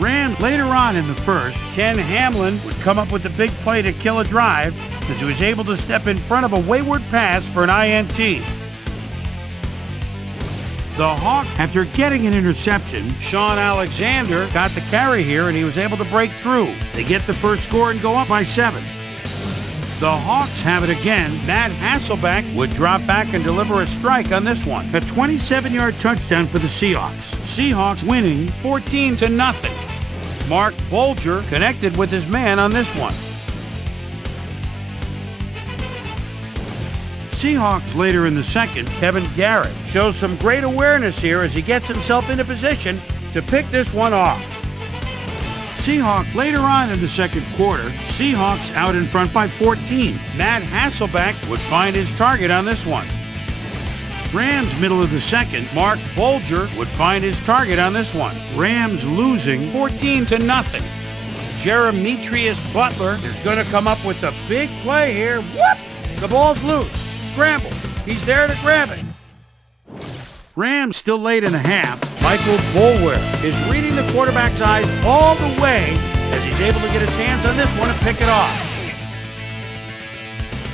Rams later on in the first, Ken Hamlin would come up with the big play to kill a drive as he was able to step in front of a wayward pass for an INT. The Hawks, after getting an interception, Sean Alexander got the carry here and he was able to break through. They get the first score and go up by 7. The Hawks have it again. Matt Hasselbeck would drop back and deliver a strike on this one. A 27-yard touchdown for the Seahawks. Seahawks winning 14-0. Mark Bolger connected with his man on this one. Seahawks later in the second, Kevin Garrett shows some great awareness here as he gets himself into position to pick this one off. Seahawks later on in the second quarter, Seahawks out in front by 14. Matt Hasselbeck would find his target on this one. Rams middle of the second, Mark Bolger would find his target on this one. Rams losing 14-0. Jeremetrius Butler is going to come up with a big play here. Whoop! The ball's loose. Scramble. He's there to grab it. Rams still late in the half. Michael Boulware is reading the quarterback's eyes all the way as he's able to get his hands on this one and pick it off.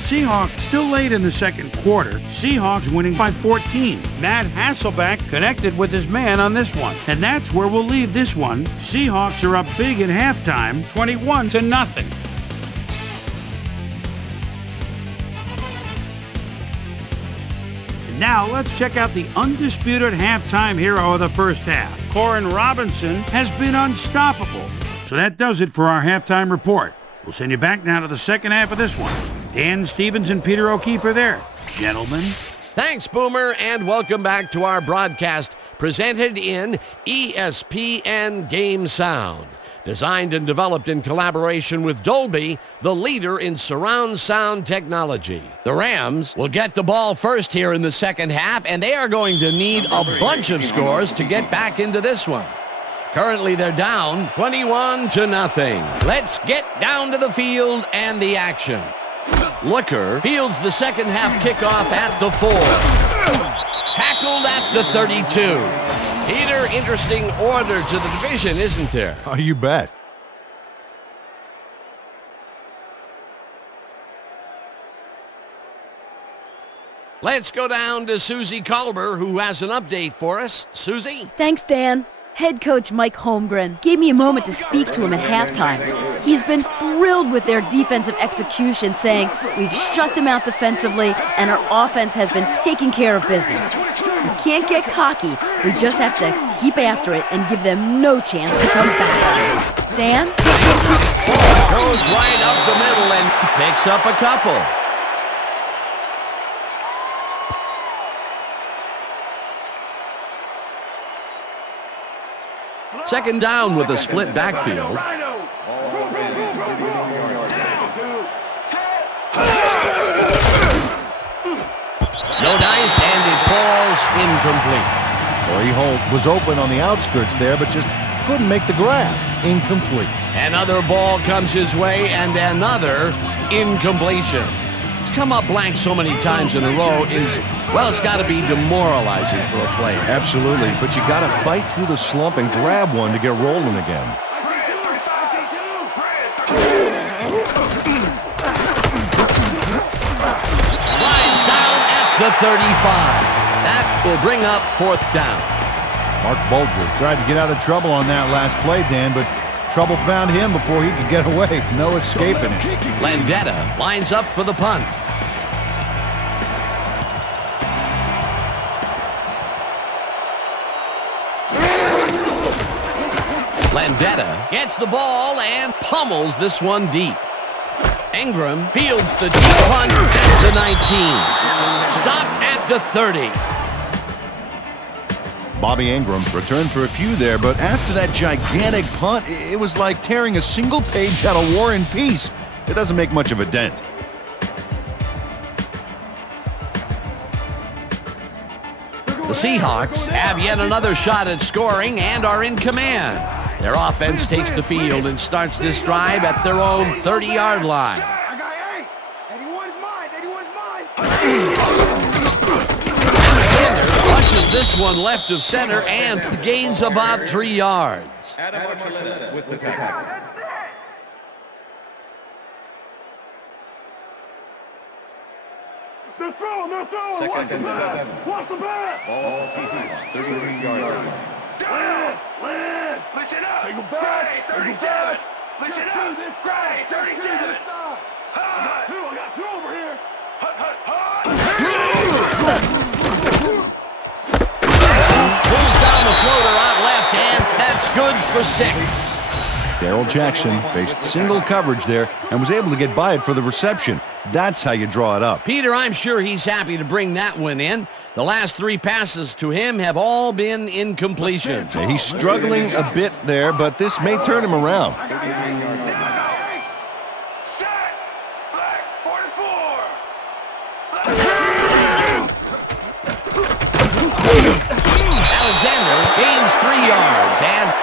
Seahawks still late in the second quarter. Seahawks winning by 14. Matt Hasselbeck connected with his man on this one. And that's where we'll leave this one. Seahawks are up big at halftime, 21-0. Now let's check out the undisputed halftime hero of the first half. Corin Robinson has been unstoppable. So that does it for our halftime report. We'll send you back now to the second half of this one. Dan Stevens and Peter O'Keefe are there. Gentlemen. Thanks, Boomer, and welcome back to our broadcast presented in ESPN Game Sound. Designed and developed in collaboration with Dolby, the leader in surround sound technology. The Rams will get the ball first here in the second half, and they are going to need a bunch of scores to get back into this one. Currently, they're down 21-0. Let's get down to the field and the action. Looker fields the second half kickoff at the 4. Tackled at the 32. Peter, interesting order to the division, isn't there? Oh, you bet. Let's go down to Suzy Kolber, who has an update for us. Suzy? Thanks, Dan. Head coach Mike Holmgren gave me a moment to speak to him at halftime. He's been thrilled with their defensive execution, saying, "We've shut them out defensively, and our offense has been taking care of business. We can't get cocky. We just have to keep after it and give them no chance to come back on us." Dan? Goes right up the middle and picks up a couple. Second down with a split backfield. No dice, and it falls incomplete. Corey Holt was open on the outskirts there, but just couldn't make the grab. Incomplete. Another ball comes his way, and another incompletion. To come up blank so many times in a row is, well, it's got to be demoralizing for a player. Absolutely, but you got to fight through the slump and grab one to get rolling again. Lines down at the 35. That will bring up fourth down. Mark Bulger tried to get out of trouble on that last play, Dan, but trouble found him before he could get away. No escaping it. Landetta lines up for the punt. Landetta gets the ball and pummels this one deep. Ingram fields the deep punt at the 19. Stopped at the 30. Bobby Ingram returned for a few there, but after that gigantic punt, it was like tearing a single page out of War and Peace. It doesn't make much of a dent. The Seahawks have yet another shot at scoring and are in command. Their offense takes the field and starts this drive at their own 30-yard line. Punches this one left of center and gains about 3 yards. With the tackle. They're throwing. Second and 7. Watch the back. Ball Seahawks, 33-yard line. Liz, listen up. Take him back. 37. Listen up. Right, 37. I got two over here. Pulls down the floater out left, and that's good for 6. Darrell Jackson faced single coverage there and was able to get by it for the reception. That's how you draw it up. Peter, I'm sure he's happy to bring that one in. The last 3 passes to him have all been incompletions. Yeah, he's struggling a bit there, but this may turn him around. Alexander gains 3 yards, and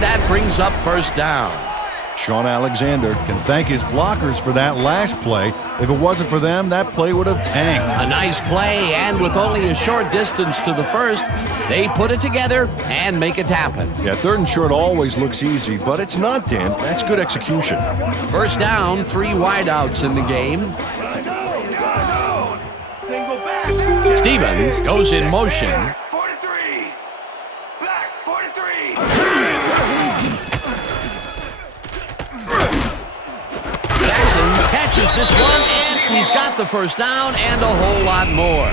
that brings up first down. Sean Alexander can thank his blockers for that last play. If it wasn't for them, that play would have tanked. A nice play, and with only a short distance to the first, they put it together and make it happen. Yeah, 3rd and short always looks easy, but it's not, Dan. That's good execution. First down, 3 wideouts in the game. Stevens goes in motion. 43. Black 43. Jackson catches this one, and he's got the first down and a whole lot more.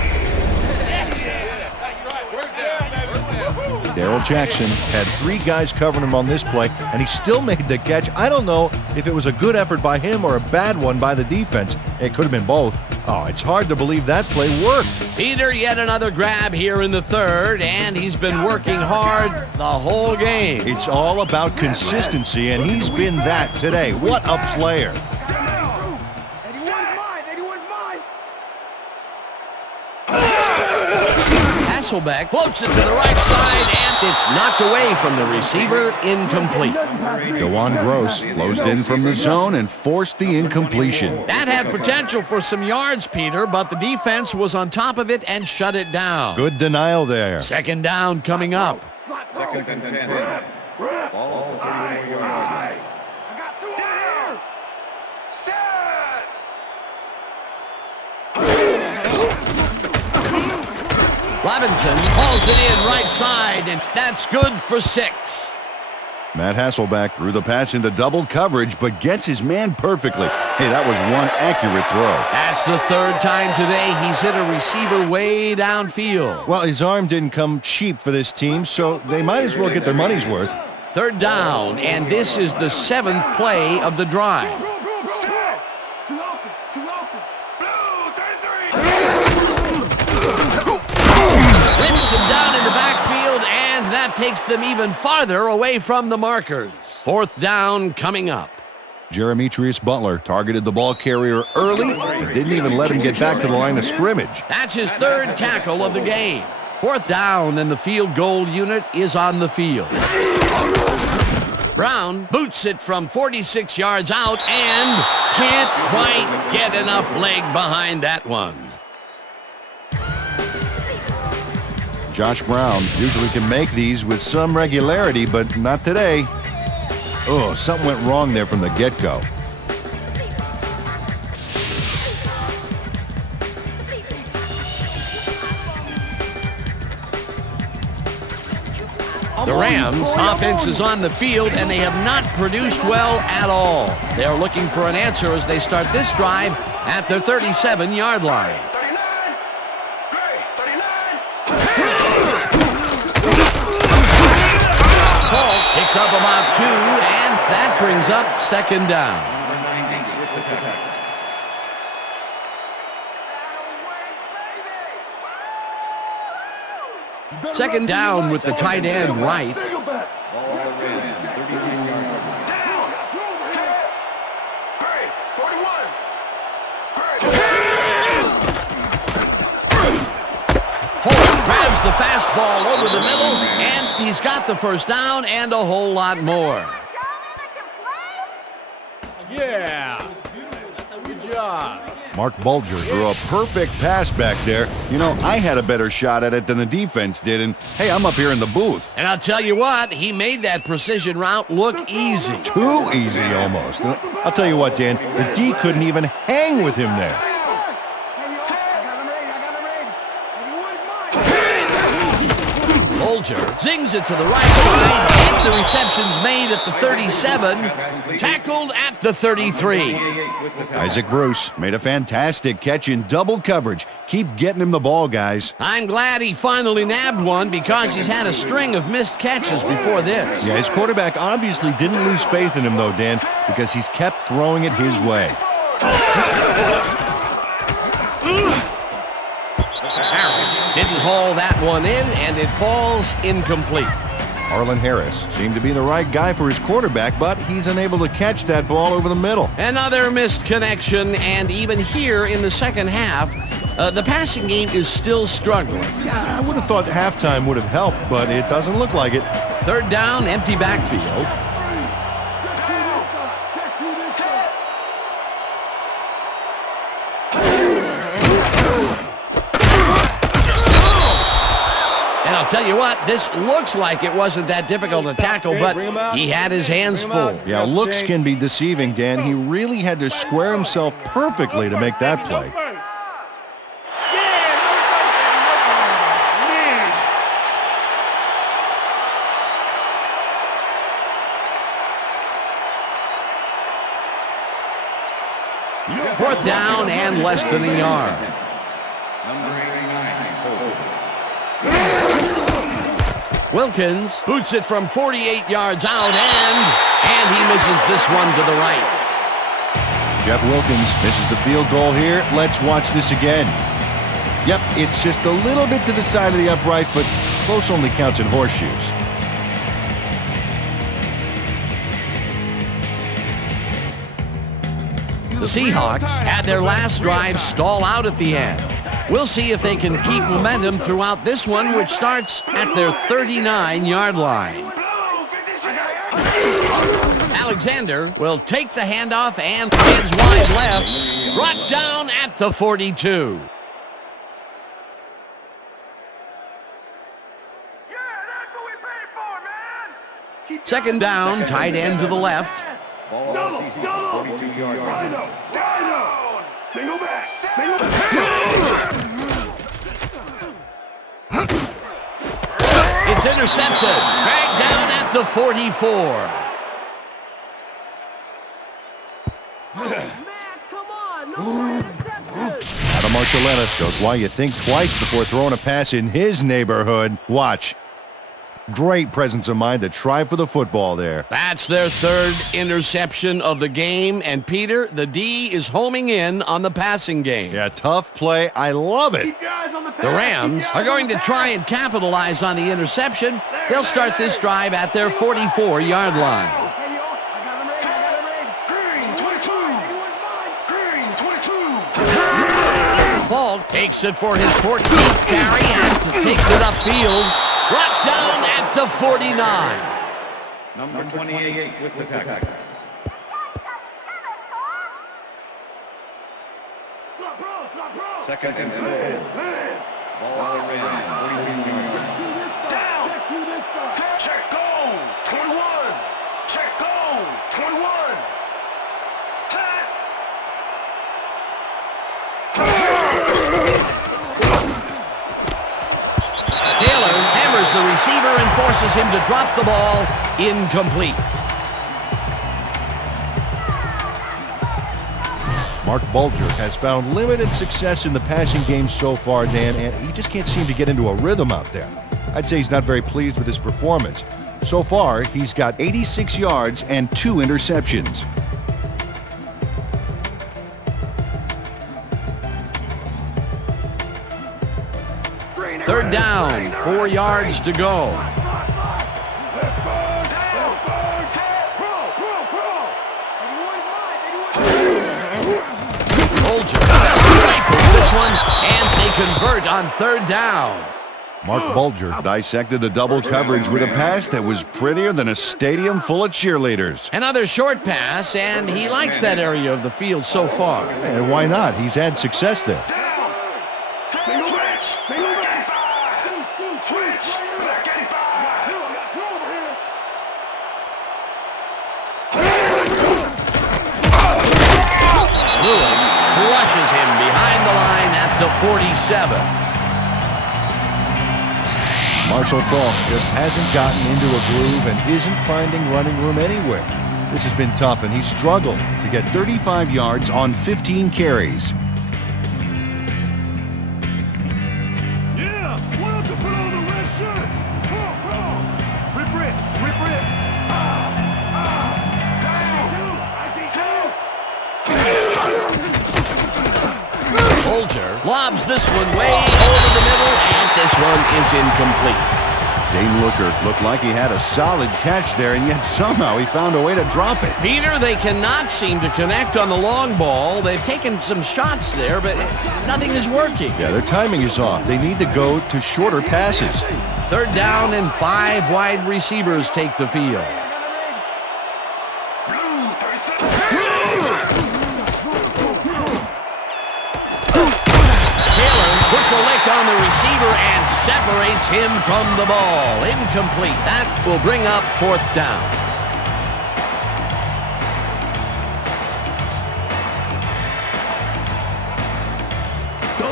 Darrell Jackson had 3 guys covering him on this play, and he still made the catch. I don't know if it was a good effort by him or a bad one by the defense. It could have been both. Oh, it's hard to believe that play worked. Peter, yet another grab here in the 3rd, and he's been working hard the whole game. It's all about consistency, and he's been that today. What a player. Hasselbeck floats it to the right side, and it's knocked away from the receiver, incomplete. DeJuan Gross closed in from the zone and forced the incompletion. That had potential for some yards, Peter, but the defense was on top of it and shut it down. Good denial there. Second down coming up. Second and 10. Ball 34-yard line. I got 2 over here. Set. Levinson hauls it in right side, and that's good for 6. Matt Hasselbeck threw the pass into double coverage, but gets his man perfectly. Hey, that was one accurate throw. That's the 3rd time today he's hit a receiver way downfield. Well, his arm didn't come cheap for this team, so they might as well get their money's worth. 3rd down, and this is the 7th play of the drive. Rips him down in the backfield, and that takes them even farther away from the markers. 4th down coming up. Jeremetrius Butler targeted the ball carrier early and didn't even let him get back to the line of scrimmage. That's his 3rd tackle of the game. 4th down, and the field goal unit is on the field. Brown boots it from 46 yards out and can't quite get enough leg behind that one. Josh Brown usually can make these with some regularity, but not today. Oh, something went wrong there from the get-go. The Rams' offense is on the field, and they have not produced well at all. They are looking for an answer as they start this drive at their 37-yard line. Paul picks up about 2, and that brings up 2nd down. Second down with the tight end right. Holt grabs the fastball over the middle, and he's got the 1st down and a whole lot more. Yeah. Good job. Mark Bulger threw a perfect pass back there. You know, I had a better shot at it than the defense did, and hey, I'm up here in the booth. And I'll tell you what, he made that precision route look easy. Too easy almost. I'll tell you what, Dan, the D couldn't even hang with him there. Bulger zings it to the right side, and the reception's made at the 37, tackled at the 33. Isaac Bruce made a fantastic catch in double coverage. Keep getting him the ball, guys. I'm glad he finally nabbed one because he's had a string of missed catches before this. Yeah, his quarterback obviously didn't lose faith in him, though, Dan, because he's kept throwing it his way. Didn't haul that one in, and it falls incomplete. Arlen Harris seemed to be the right guy for his quarterback, but he's unable to catch that ball over the middle. Another missed connection, and even here in the second half, the passing game is still struggling. Yeah, I would have thought halftime would have helped, but it doesn't look like it. 3rd down, empty backfield. And I'll tell you what, this looks like it wasn't that difficult to tackle, but he had his hands full. Yeah, looks can be deceiving, Dan. He really had to square himself perfectly to make that play. Fourth down and less than a yard. Wilkins boots it from 48 yards out, and he misses this one to the right. Jeff Wilkins misses the field goal here. Let's watch this again. Yep, it's just a little bit to the side of the upright, but close only counts in horseshoes. The Seahawks had their last drive stall out at the end. We'll see if they can keep momentum throughout this one, which starts at their 39-yard line. Alexander will take the handoff and heads wide left, brought down at the 42. Second down, tight end to the left. It's intercepted. Dragged down at the 44. Adam Archuleta shows why you think twice before throwing a pass in his neighborhood. Watch. Great presence of mind to try for the football there. That's their third interception of the game. And Peter, the D is homing in on the passing game. Yeah, tough play. I love it. The Rams are going to try and capitalize on the interception. They'll start this drive at their 44-yard line. Ball takes it for his 14th carry and takes it upfield. Brought down at the 49. Number 28 with the tackle. Second and 4. Ball on the Rams, 41 yards. Down! Check, go! 21! Check, go! 21! Taylor hammers the receiver and forces him to drop the ball. Incomplete. Mark Bulger has found limited success in the passing game so far, Dan, and he just can't seem to get into a rhythm out there. I'd say he's not very pleased with his performance. So far, he's got 86 yards and 2 interceptions. Third down, 4 yards to go. Bulger just rifles this one, and they convert on third down. Mark Bulger dissected the double coverage with a pass that was prettier than a stadium full of cheerleaders. Another short pass, and he likes that area of the field so far. And why not? He's had success there. Lewis crushes him behind the line at the 47. Marshall Faulk just hasn't gotten into a groove and isn't finding running room anywhere. This has been tough, and he struggled to get 35 yards on 15 carries. Yeah! Why don't you put on the red shirt? Come on! Ripper it! Ripper it! Bulger lobs this one way over the middle, and this one is incomplete. Dane Looker looked like he had a solid catch there, and yet somehow he found a way to drop it. Peter, they cannot seem to connect on the long ball. They've taken some shots there, but nothing is working. Yeah, their timing is off. They need to go to shorter passes. Third down and 5 wide receivers take the field. Puts a lick on the receiver and separates him from the ball. Incomplete. That will bring up fourth down.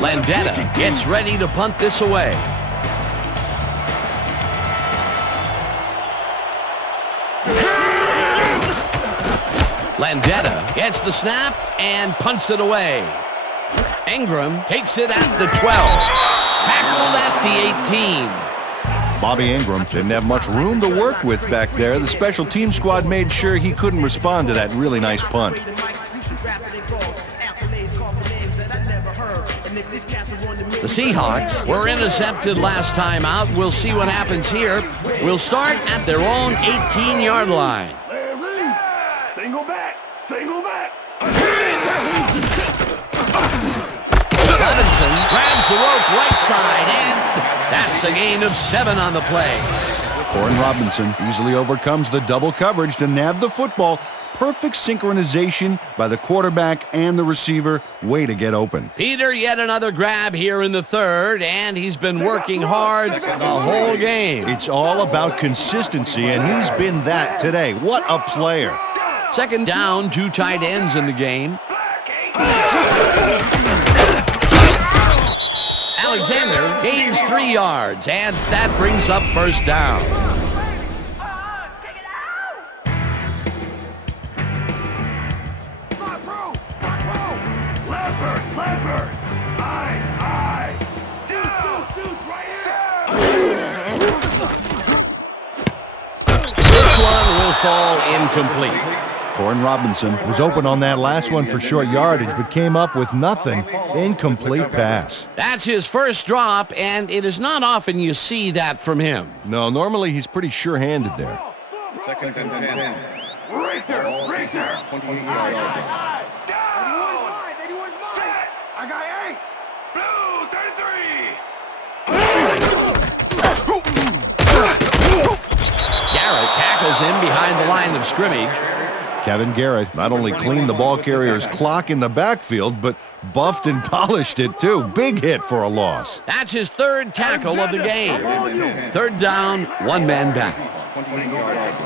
Landetta gets ready to punt this away. Landetta gets the snap and punts it away. Ingram takes it at the 12. Tackled at the 18. Bobby Ingram didn't have much room to work with back there. The special team squad made sure he couldn't respond to that really nice punt. The Seahawks were intercepted last time out. We'll see what happens here. We'll start at their own 18-yard line. Single back! Single back! Robinson grabs the rope right side, and that's a gain of 7 on the play. Corin Robinson easily overcomes the double coverage to nab the football. Perfect synchronization by the quarterback and the receiver. Way to get open. Peter, yet another grab here in the third, and he's been working hard the whole game. It's all about consistency, and he's been that today. What a player. Second down, 2 tight ends in the game. Alexander gains 3 yards, and that brings up first down. Leopard! Aye! Deuce, right here! This one will fall incomplete. Corin Robinson was open on that last one for short yardage, but came up with nothing. Incomplete pass. That's his first drop, and it is not often you see that from him. No, normally he's pretty sure-handed there. Second and 10. Right there! 28 yards. I got 8! Blue, 33! Garrett tackles him behind the line of scrimmage. Kevin Garrett not only cleaned the ball carrier's clock in the backfield, but buffed and polished it too. Big hit for a loss. That's his third tackle of the game. Third down, 1 man back. 28 yards.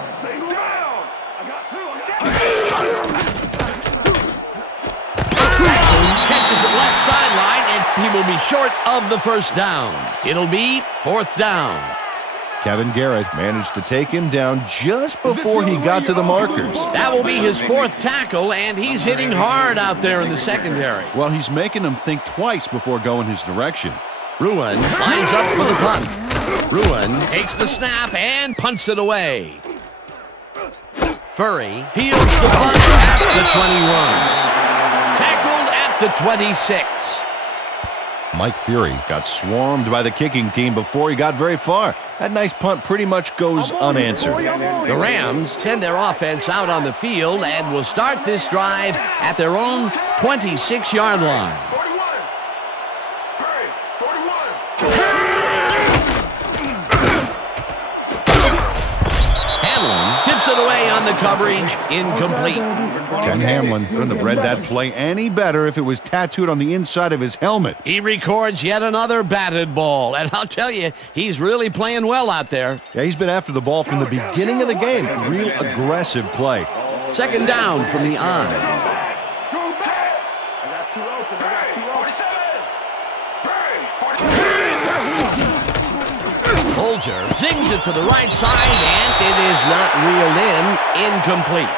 Jackson catches it left sideline, and he will be short of the first down. It'll be 4th down. Kevin Garrett managed to take him down just before he got to the markers. That will be his 4th tackle, and he's hitting hard out there in the secondary. Well, he's making them think twice before going his direction. Ruin lines up for the punt. Ruin takes the snap and punts it away. Furry fields the punt at the 21. Tackled at the 26. Mike Fury got swarmed by the kicking team before he got very far. That nice punt pretty much goes unanswered. The Rams send their offense out on the field and will start this drive at their own 26-yard line. 41! Hamlin tips it away on the coverage, incomplete. Ken Hamlin couldn't have read that play any better if it was tattooed on the inside of his helmet. He records yet another batted ball, and I'll tell you, he's really playing well out there. Yeah, he's been after the ball from the beginning of the game. Real aggressive play. Second down from the eye. Holger zings it to the right side, and it is not reeled in. Incomplete.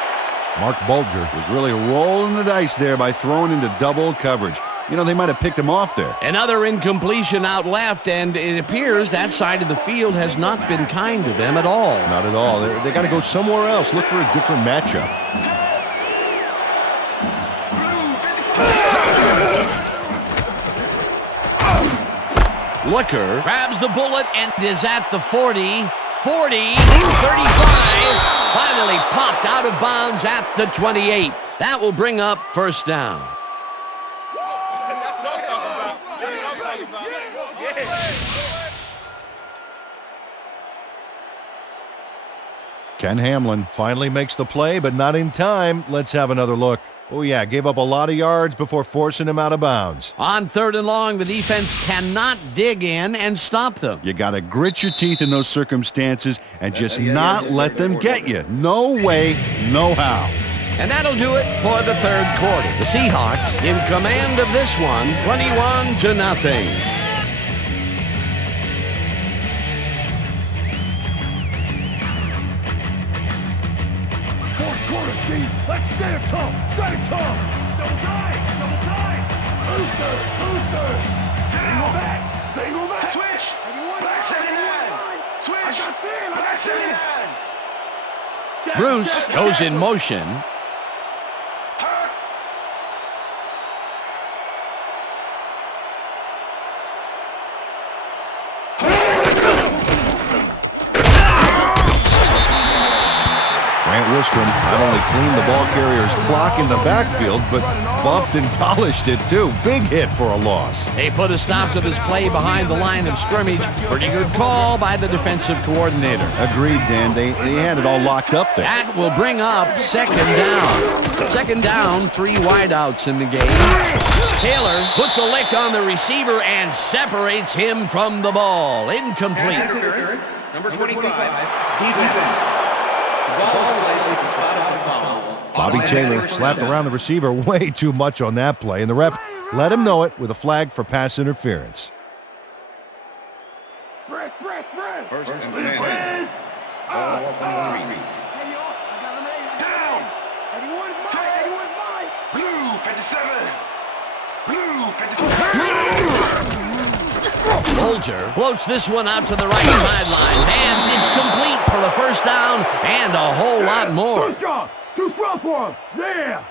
Mark Bulger was really rolling the dice there by throwing into double coverage. You know, they might have picked him off there. Another incompletion out left, and it appears that side of the field has not been kind to them at all. Not at all. They got to go somewhere else. Look for a different matchup. Looker grabs the bullet and is at the 40, 35, finally popped out of bounds at the 28. That will bring up first down. Ken Hamlin finally makes the play, but not in time. Let's have another look. Oh, yeah, gave up a lot of yards before forcing him out of bounds. On 3rd and long, the defense cannot dig in and stop them. You got to grit your teeth in those circumstances and just not let them get you. No way, no how. And that'll do it for the 3rd quarter. The Seahawks in command of this one, 21-0. Let's stand tall! Stand tall! Double time! Booster! Single back! Switch! Back 79! Switch! I got 79! Bruce goes in motion. Wistrom not only cleaned the ball carrier's clock in the backfield, but buffed and polished it too. Big hit for a loss. They put a stop to this play behind the line of scrimmage. Pretty good call by the defensive coordinator. Agreed, Dan. They had it all locked up there. That will bring up 2nd down. 2nd down, 3 wideouts in the game. Taylor puts a lick on the receiver and separates him from the ball. Incomplete. Number 25, defense. Bobby Taylor slapped around the receiver way too much on that play, and the ref let him know it with a flag for pass interference. First and 10. Ball 23. Down. 81's mine. Blue 57. Blue 57. Bolger floats this one out to the right sideline, and it's complete for a first down and a whole lot more. Too strong. Too strong for him. Yeah.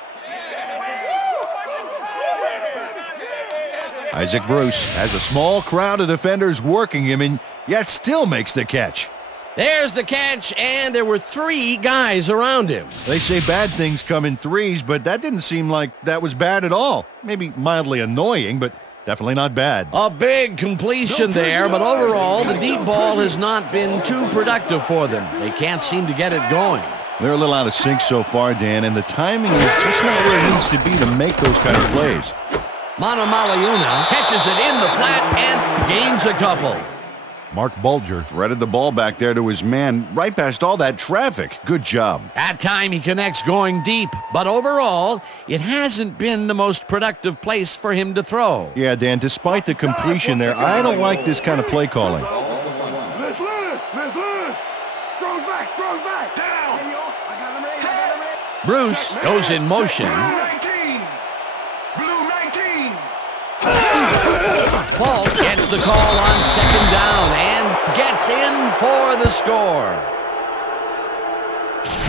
Isaac Bruce has a small crowd of defenders working him, and yet still makes the catch. There's the catch, and there were 3 guys around him. They say bad things come in threes, but that didn't seem like that was bad at all. Maybe mildly annoying, but definitely not bad. A big completion there, but overall, the deep ball has not been too productive for them. They can't seem to get it going. They're a little out of sync so far, Dan, and the timing is just not where it needs to be to make those kind of plays. Manamalayuna catches it in the flat and gains a couple. Mark Bulger threaded the ball back there to his man right past all that traffic. Good job. At time, he connects going deep, but overall, it hasn't been the most productive place for him to throw. Yeah, Dan, despite the completion there, I don't like this kind of play calling. Let's loose. Strong back. Down. Bruce goes in motion. 19. Blue 19. Paul gets the call on second down and gets in for the score.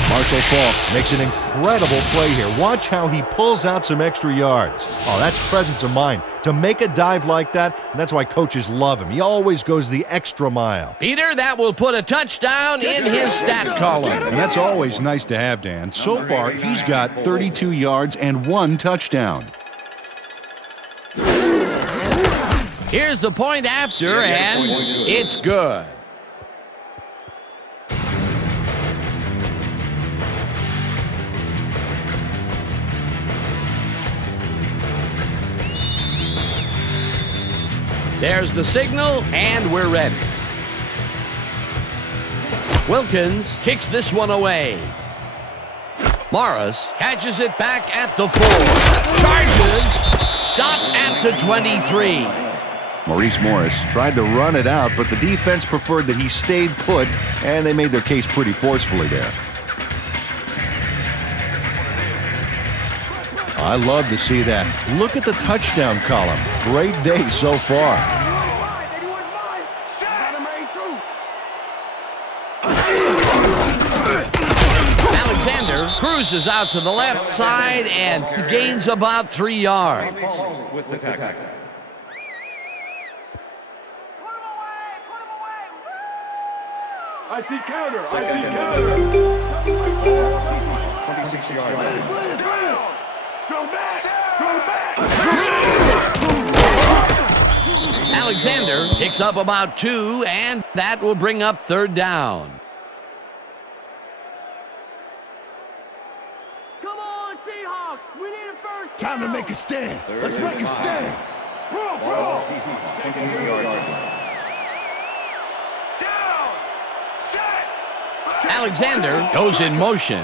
Marshall Faulk makes an incredible play here. Watch how he pulls out some extra yards. Oh, that's presence of mind. To make a dive like that, and that's why coaches love him. He always goes the extra mile. Peter, that will put a touchdown in his stat column. And that's always nice to have, Dan. So far, he's got 32 yards and 1 touchdown. Here's the point after, and it's good. There's the signal, and we're ready. Wilkins kicks this one away. Morris catches it back at the 4. Charges, stopped at the 23. Maurice Morris tried to run it out, but the defense preferred that he stayed put, and they made their case pretty forcefully there. I love to see that. Look at the touchdown column. Great day so far. Alexander cruises out to the left side and gains about 3 yards. With the tackle. I see counter. I see counter. 26 yards. Throw back. Alexander picks up about 2, and that will bring up third down. Come on, Seahawks. We need a first. Time to make a stand. Let's make a stand. Ball Seahawks 28-yard line. Alexander goes in motion.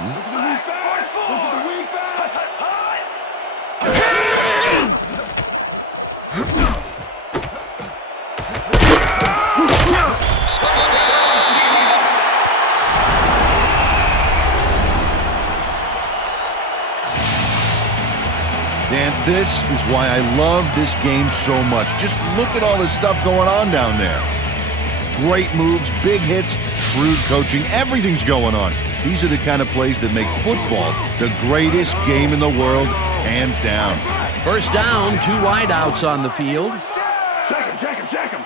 Dan, this is why I love this game so much. Just look at all this stuff going on down there. Great moves, big hits, shrewd coaching, everything's going on. These are the kind of plays that make football the greatest game in the world, hands down. First down, 2 wideouts on the field. Check him.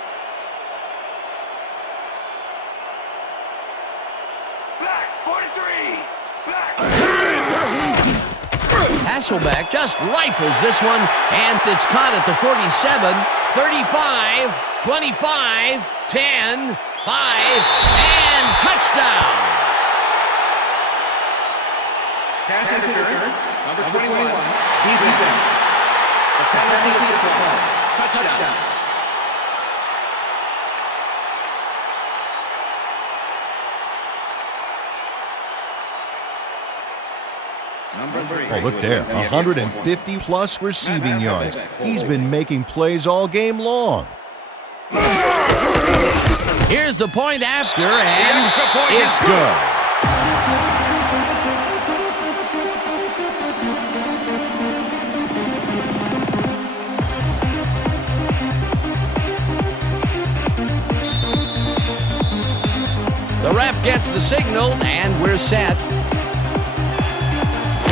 Black, 43. Black. Hasselbeck just rifles this one, and it's caught at the 47, 35, 25, 10, 5, and touchdown. Pass interference, number 21. Defense. The penalty is declined. Touchdown. Oh, look there, 150-plus receiving yards. He's been making plays all game long. Here's the point after, and it's good. The ref gets the signal, and we're set.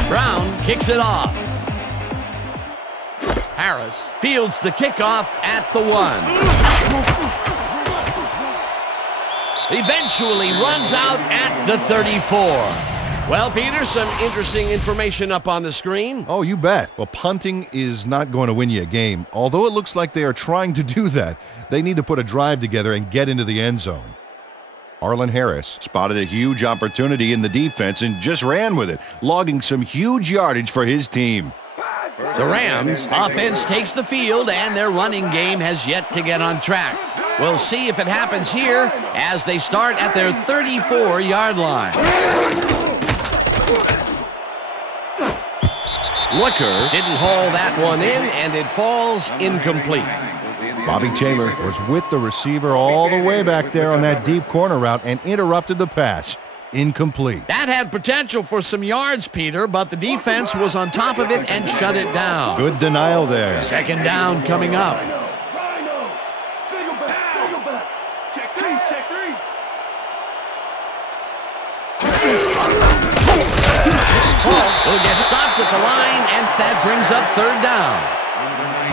Brown kicks it off. Harris fields the kickoff at the 1. Eventually runs out at the 34. Well, Peter, some interesting information up on the screen. Oh, you bet. Well, punting is not going to win you a game. Although it looks like they are trying to do that, they need to put a drive together and get into the end zone. Arlen Harris spotted a huge opportunity in the defense and just ran with it, logging some huge yardage for his team. The Rams' offense takes the field, and their running game has yet to get on track. We'll see if it happens here as they start at their 34-yard line. Looker didn't haul that one in, and it falls incomplete. Bobby Taylor was with the receiver all the way back there on that deep corner route and interrupted the pass. Incomplete. That had potential for some yards, Peter, but the defense was on top of it and shut it down. Good denial there. Second down coming up. Paul will get stopped at the line, and that brings up third down.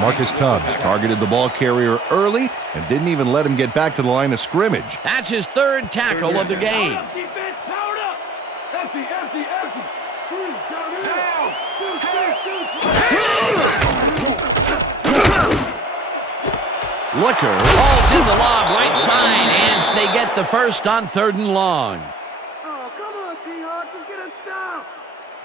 Marcus Tubbs targeted the ball carrier early and didn't even let him get back to the line of scrimmage. That's his third tackle of the game. Looker falls in the lob right side, and they get the first on 3rd and long.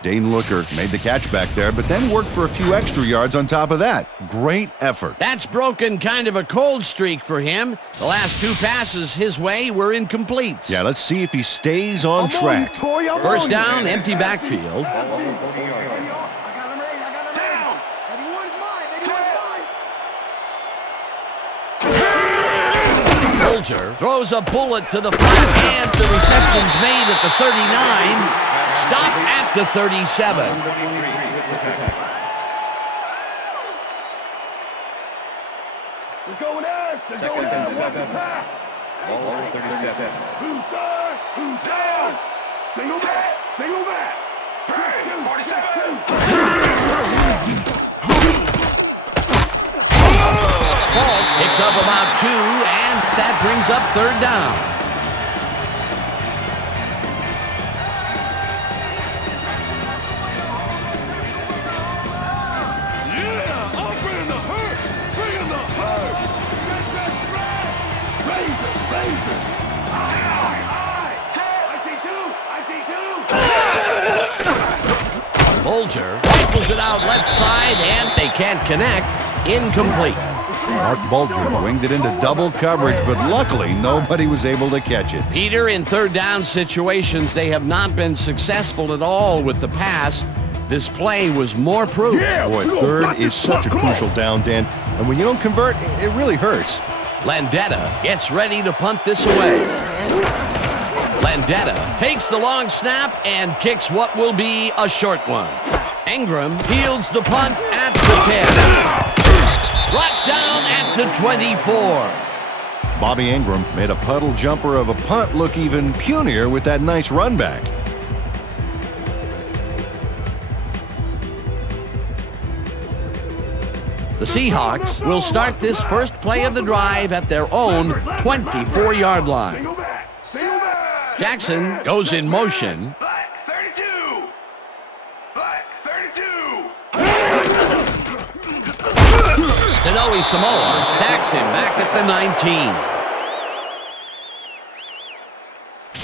Dane Looker made the catch back there, but then worked for a few extra yards on top of that. Great effort. That's broken kind of a cold streak for him. The last 2 passes his way were incomplete. Yeah, let's see if he stays on track. First down, empty backfield. Bolger throws a bullet to the flat, and the reception's made at the 39. Stopped at the 37. They're going out. They're going out. What's the pass? Ball on 37. Who's there? Who's down? Single back. Single back. 47. Ball picks up about 2, and that brings up 3rd down. Bolger rifles it out left side, and they can't connect. Incomplete. Mark Bolger winged it into double coverage, but luckily nobody was able to catch it. Peter, in 3rd down situations, they have not been successful at all with the pass. This play was more proof. Boy, 3rd is such a crucial down, Dan, and when you don't convert, it really hurts. Landetta gets ready to punt this away. Landetta takes the long snap and kicks what will be a short one. Ingram fields the punt at the 10. Brought down at the 24. Bobby Ingram made a puddle jumper of a punt look even punier with that nice run back. The Seahawks will start this first play of the drive at their own 24-yard line. Jackson goes in motion. Black 32. Black 32. Tanoe Samoa sacks him back at the 19.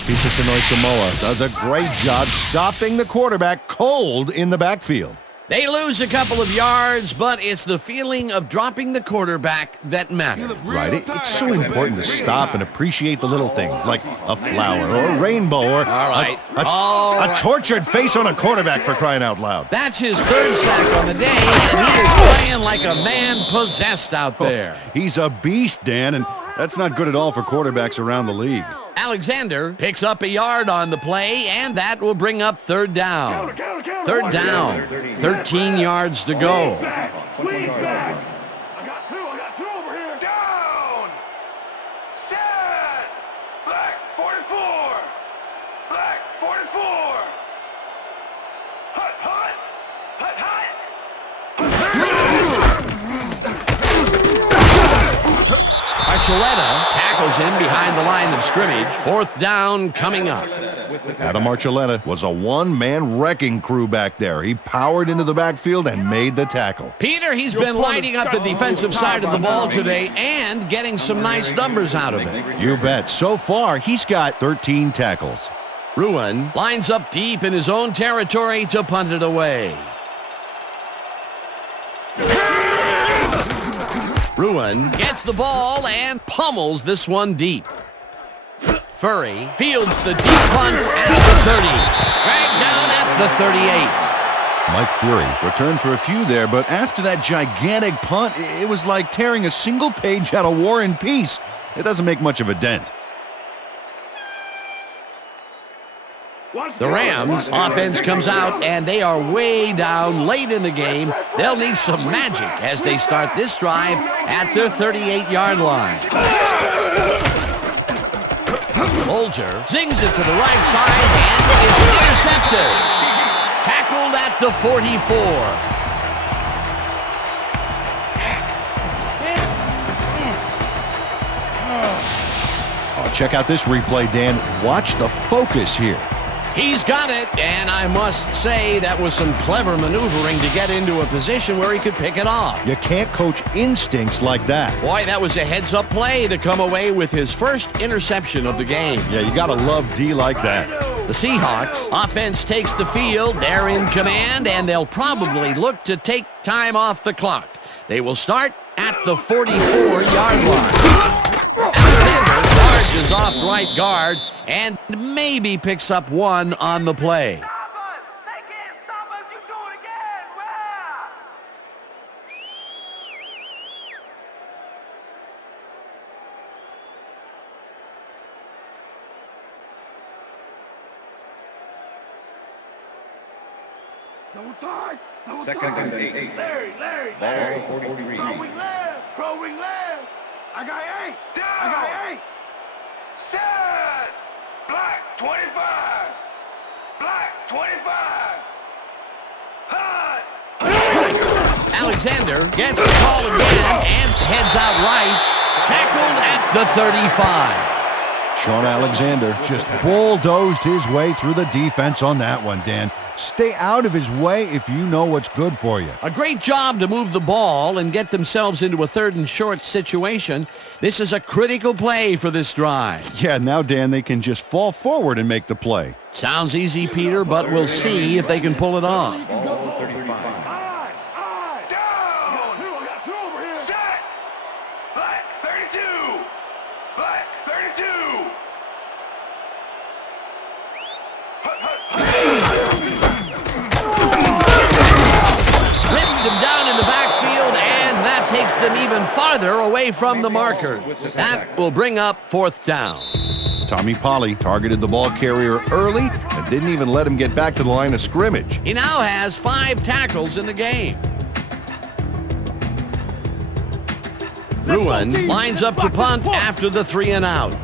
Piece of Tanoe Samoa does a great job stopping the quarterback cold in the backfield. They lose a couple of yards, but it's the feeling of dropping the quarterback that matters. Right. It's so important to stop and appreciate the little things, like a flower or a rainbow or a tortured face on a quarterback, for crying out loud. That's his third sack on the day, and he is playing like a man possessed out there. He's a beast, Dan, and that's not good at all for quarterbacks around the league. Alexander picks up a yard on the play, and that will bring up third down. Third down, 13 yards to go. Squeeze back. I got two over here. Down. Set. Black 44. Black 44. Hut, hut. Hut, hut. Archuleta tackles him behind the line of scrimmage. Fourth down coming up. Adam Archuleta was a one-man wrecking crew back there. He powered into the backfield and made the tackle. Peter, he's been lighting up the defensive side of the ball today and getting some nice numbers out of it. You bet. So far, he's got 13 tackles. Ruin lines up deep in his own territory to punt it away. Ruin gets the ball and pummels this one deep. Furry fields the deep punt at the 30. Dragged down at the 38. Mike Fury returned for a few there, but after that gigantic punt, it was like tearing a single page out of War and Peace. It doesn't make much of a dent. The Rams offense comes out, and they are way down late in the game. They'll need some magic as they start this drive at their 38-yard line. Bolger zings it to the right side, and it's intercepted. Tackled at the 44. Oh, check out this replay, Dan. Watch the focus here. He's got it, and I must say that was some clever maneuvering to get into a position where he could pick it off. You can't coach instincts like that. Boy, that was a heads-up play to come away with his first interception of the game. Yeah, you gotta love D like that. The Seahawks offense takes the field. They're in command, and they'll probably look to take time off the clock. They will start at the 44-yard line. Alexander charges off right guard and maybe picks up one on the play. Stop us! They can't stop us! You do it again! Wow! Double time! Second and 8. Larry! Ball 43. Throwing left! I got 8! I got 8! Set! Black 25! Black 25! Hot! Alexander gets the call again and heads out right. Tackled at the 35. Sean Alexander just bulldozed his way through the defense on that one, Dan. Stay out of his way if you know what's good for you. A great job to move the ball and get themselves into a third and short situation. This is a critical play for this drive. Yeah, now, Dan, they can just fall forward and make the play. Sounds easy, Peter, but we'll see if they can pull it off. Ball 35. Down! I got 2 over here! Set! Black 32! Black 32! Rips him down in the backfield, and that takes them even farther away from the marker. That will bring up fourth down. Tommy Polley targeted the ball carrier early and didn't even let him get back to the line of scrimmage. He now has 5 tackles in the game. Ruin lines up to punt after the 3 and out.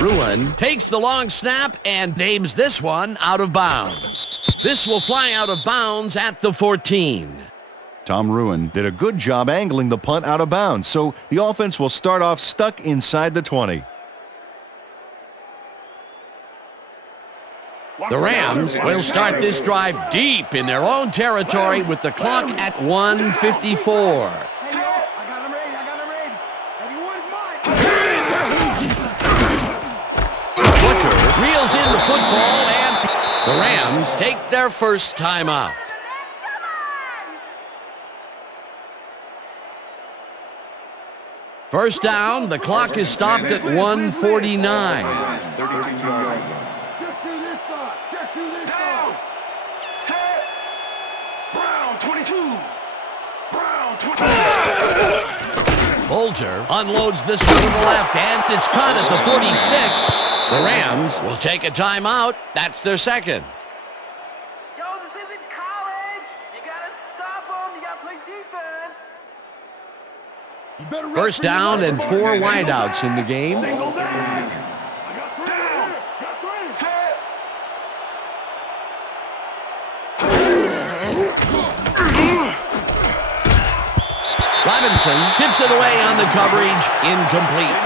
Ruin takes the long snap and aims this one out of bounds. This will fly out of bounds at the 14. Tom Ruin did a good job angling the punt out of bounds, so the offense will start off stuck inside the 20. The Rams will start this drive deep in their own territory with the clock at 1:54. The Rams take their first timeout. First down, the clock is stopped at 1:49. Check to this side. Check to this side. Set. Brown 22. Brown 22. Bolger unloads this one to the left, and it's caught at the 46. The Rams will take a timeout. That's their second. Yo, this isn't college. You gotta stop them. You gotta play defense. First down and 4 wideouts in the game. Single down. I got three. Down. Got three. Set. Robinson tips it away on the coverage. Incomplete.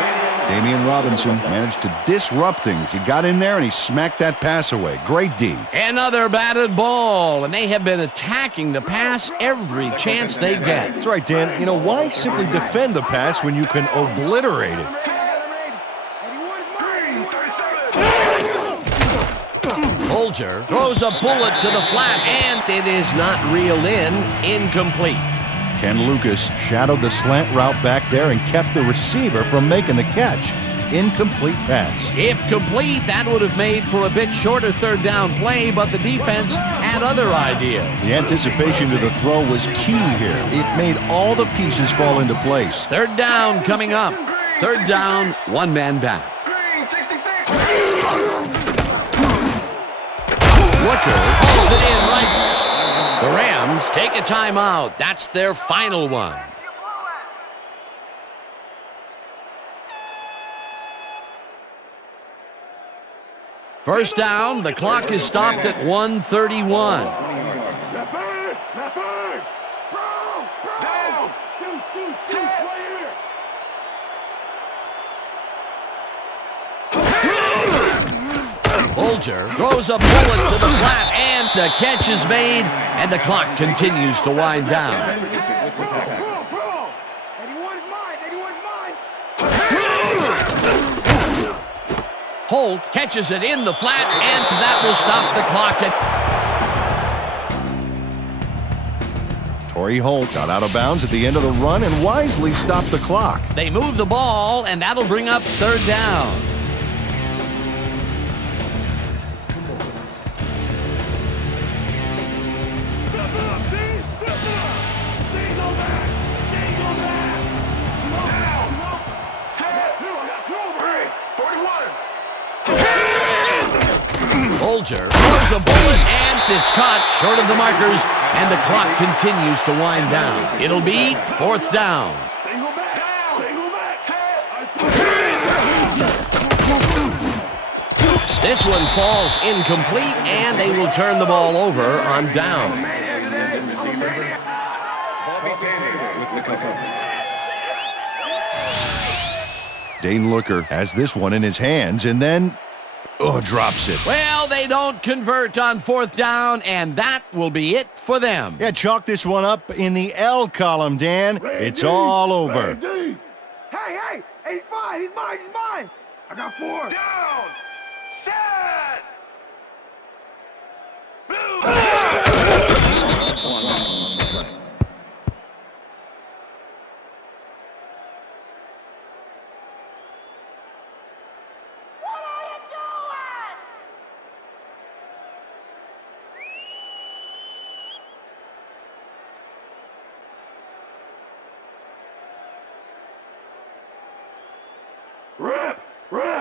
Damian Robinson managed to disrupt things. He got in there and he smacked that pass away. Great D. Another batted ball, and they have been attacking the pass every chance they get. That's right, Dan. You know, why simply defend the pass when you can obliterate it? Bolger throws a bullet to the flat, and it is not reeled in. Incomplete. Ken Lucas shadowed the slant route back there and kept the receiver from making the catch. Incomplete pass. If complete, that would have made for a bit shorter third down play, but the defense had other ideas. The anticipation to the throw was key here. It made all the pieces fall into place. Third down coming up. Third down, one man back. Looker pulls it in right. The Rams take a timeout. That's their final one. First down, the clock is stopped at 1:31. Bolger throws a bullet to the flat, and the catch is made, and the clock continues to wind down. Holt catches it in the flat, and that will stop the clock. Torrey Holt got out of bounds at the end of the run and wisely stopped the clock. They move the ball, and that'll bring up third down. Bolger throws a bullet, and it's caught short of the markers, and the clock continues to wind down. It'll be fourth down. This one falls incomplete, and they will turn the ball over on down. Dane Looker has this one in his hands and then drops it. Well, they don't convert on fourth down, and that will be it for them. Yeah, chalk this one up in the L column, Dan. It's all over. Hey, hey, he's mine, he's mine, he's mine. I got four. Down, set, blue.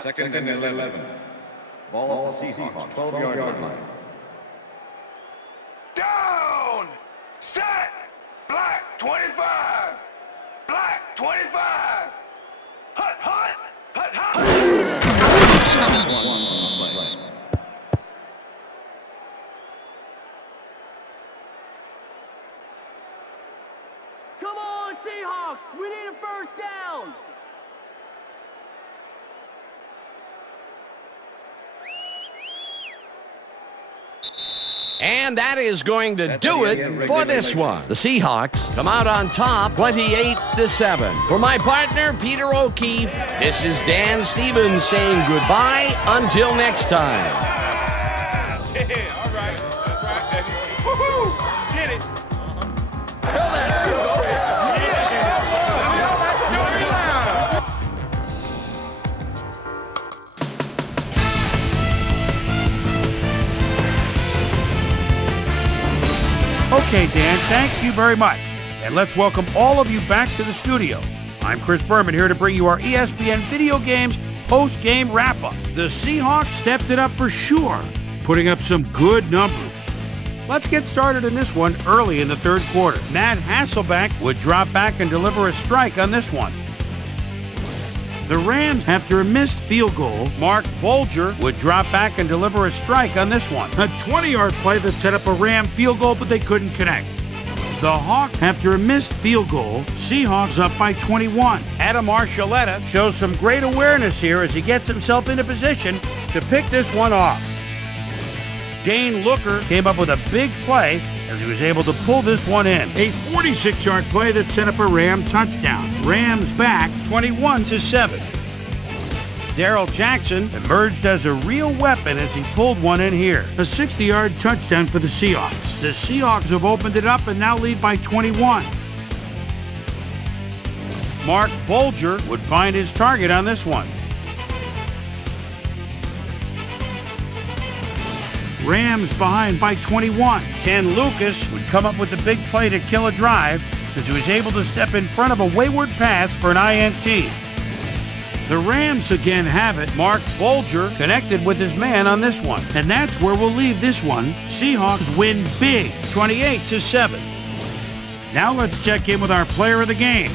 Second and 11. Ball at the Seahawks, 12-yard line. Down! Set! Black 25! Black 25! Hut, hut! Hut, hut! Come on, Seahawks! We need a first down! And that is going to do it for this one. The Seahawks come out on top 28-7. For my partner, Peter O'Keefe, this is Dan Stevens saying goodbye until next time. Yeah, Okay, Dan, thank you very much. And let's welcome all of you back to the studio. I'm Chris Berman, here to bring you our ESPN Video Games post-game wrap-up. The Seahawks stepped it up for sure, putting up some good numbers. Let's get started in this one early in the third quarter. Matt Hasselbeck would drop back and deliver a strike on this one. The Rams, after a missed field goal, Mark Bolger would drop back and deliver a strike on this one. A 20-yard play that set up a Ram field goal, but they couldn't connect. The Hawks, after a missed field goal, Seahawks up by 21. Adam Archuleta shows some great awareness here as he gets himself into position to pick this one off. Dane Looker came up with a big play as he was able to pull this one in. A 46-yard play that set up a Ram touchdown. Rams back 21-7. Darrell Jackson emerged as a real weapon as he pulled one in here. A 60-yard touchdown for the Seahawks. The Seahawks have opened it up and now lead by 21. Mark Bolger would find his target on this one. Rams behind by 21. Ken Lucas would come up with the big play to kill a drive as he was able to step in front of a wayward pass for an INT. The Rams again have it. Mark Bolger connected with his man on this one. And that's where we'll leave this one. Seahawks win big, 28-7. Now let's check in with our player of the game.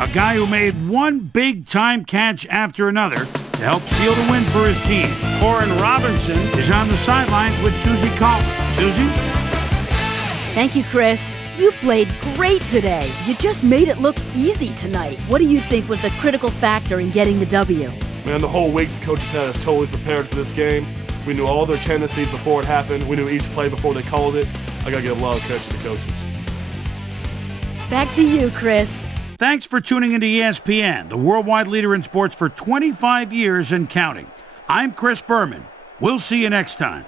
A guy who made one big-time catch after another to help seal the win for his team. Corin Robinson is on the sidelines with Suzy Kolber. Suzy? Thank you, Chris. You played great today. You just made it look easy tonight. What do you think was the critical factor in getting the W? Man, the whole week the coaches had us totally prepared for this game. We knew all their tendencies before it happened. We knew each play before they called it. I got to give a lot of credit to the coaches. Back to you, Chris. Thanks for tuning into ESPN, the worldwide leader in sports for 25 years and counting. I'm Chris Berman. We'll see you next time.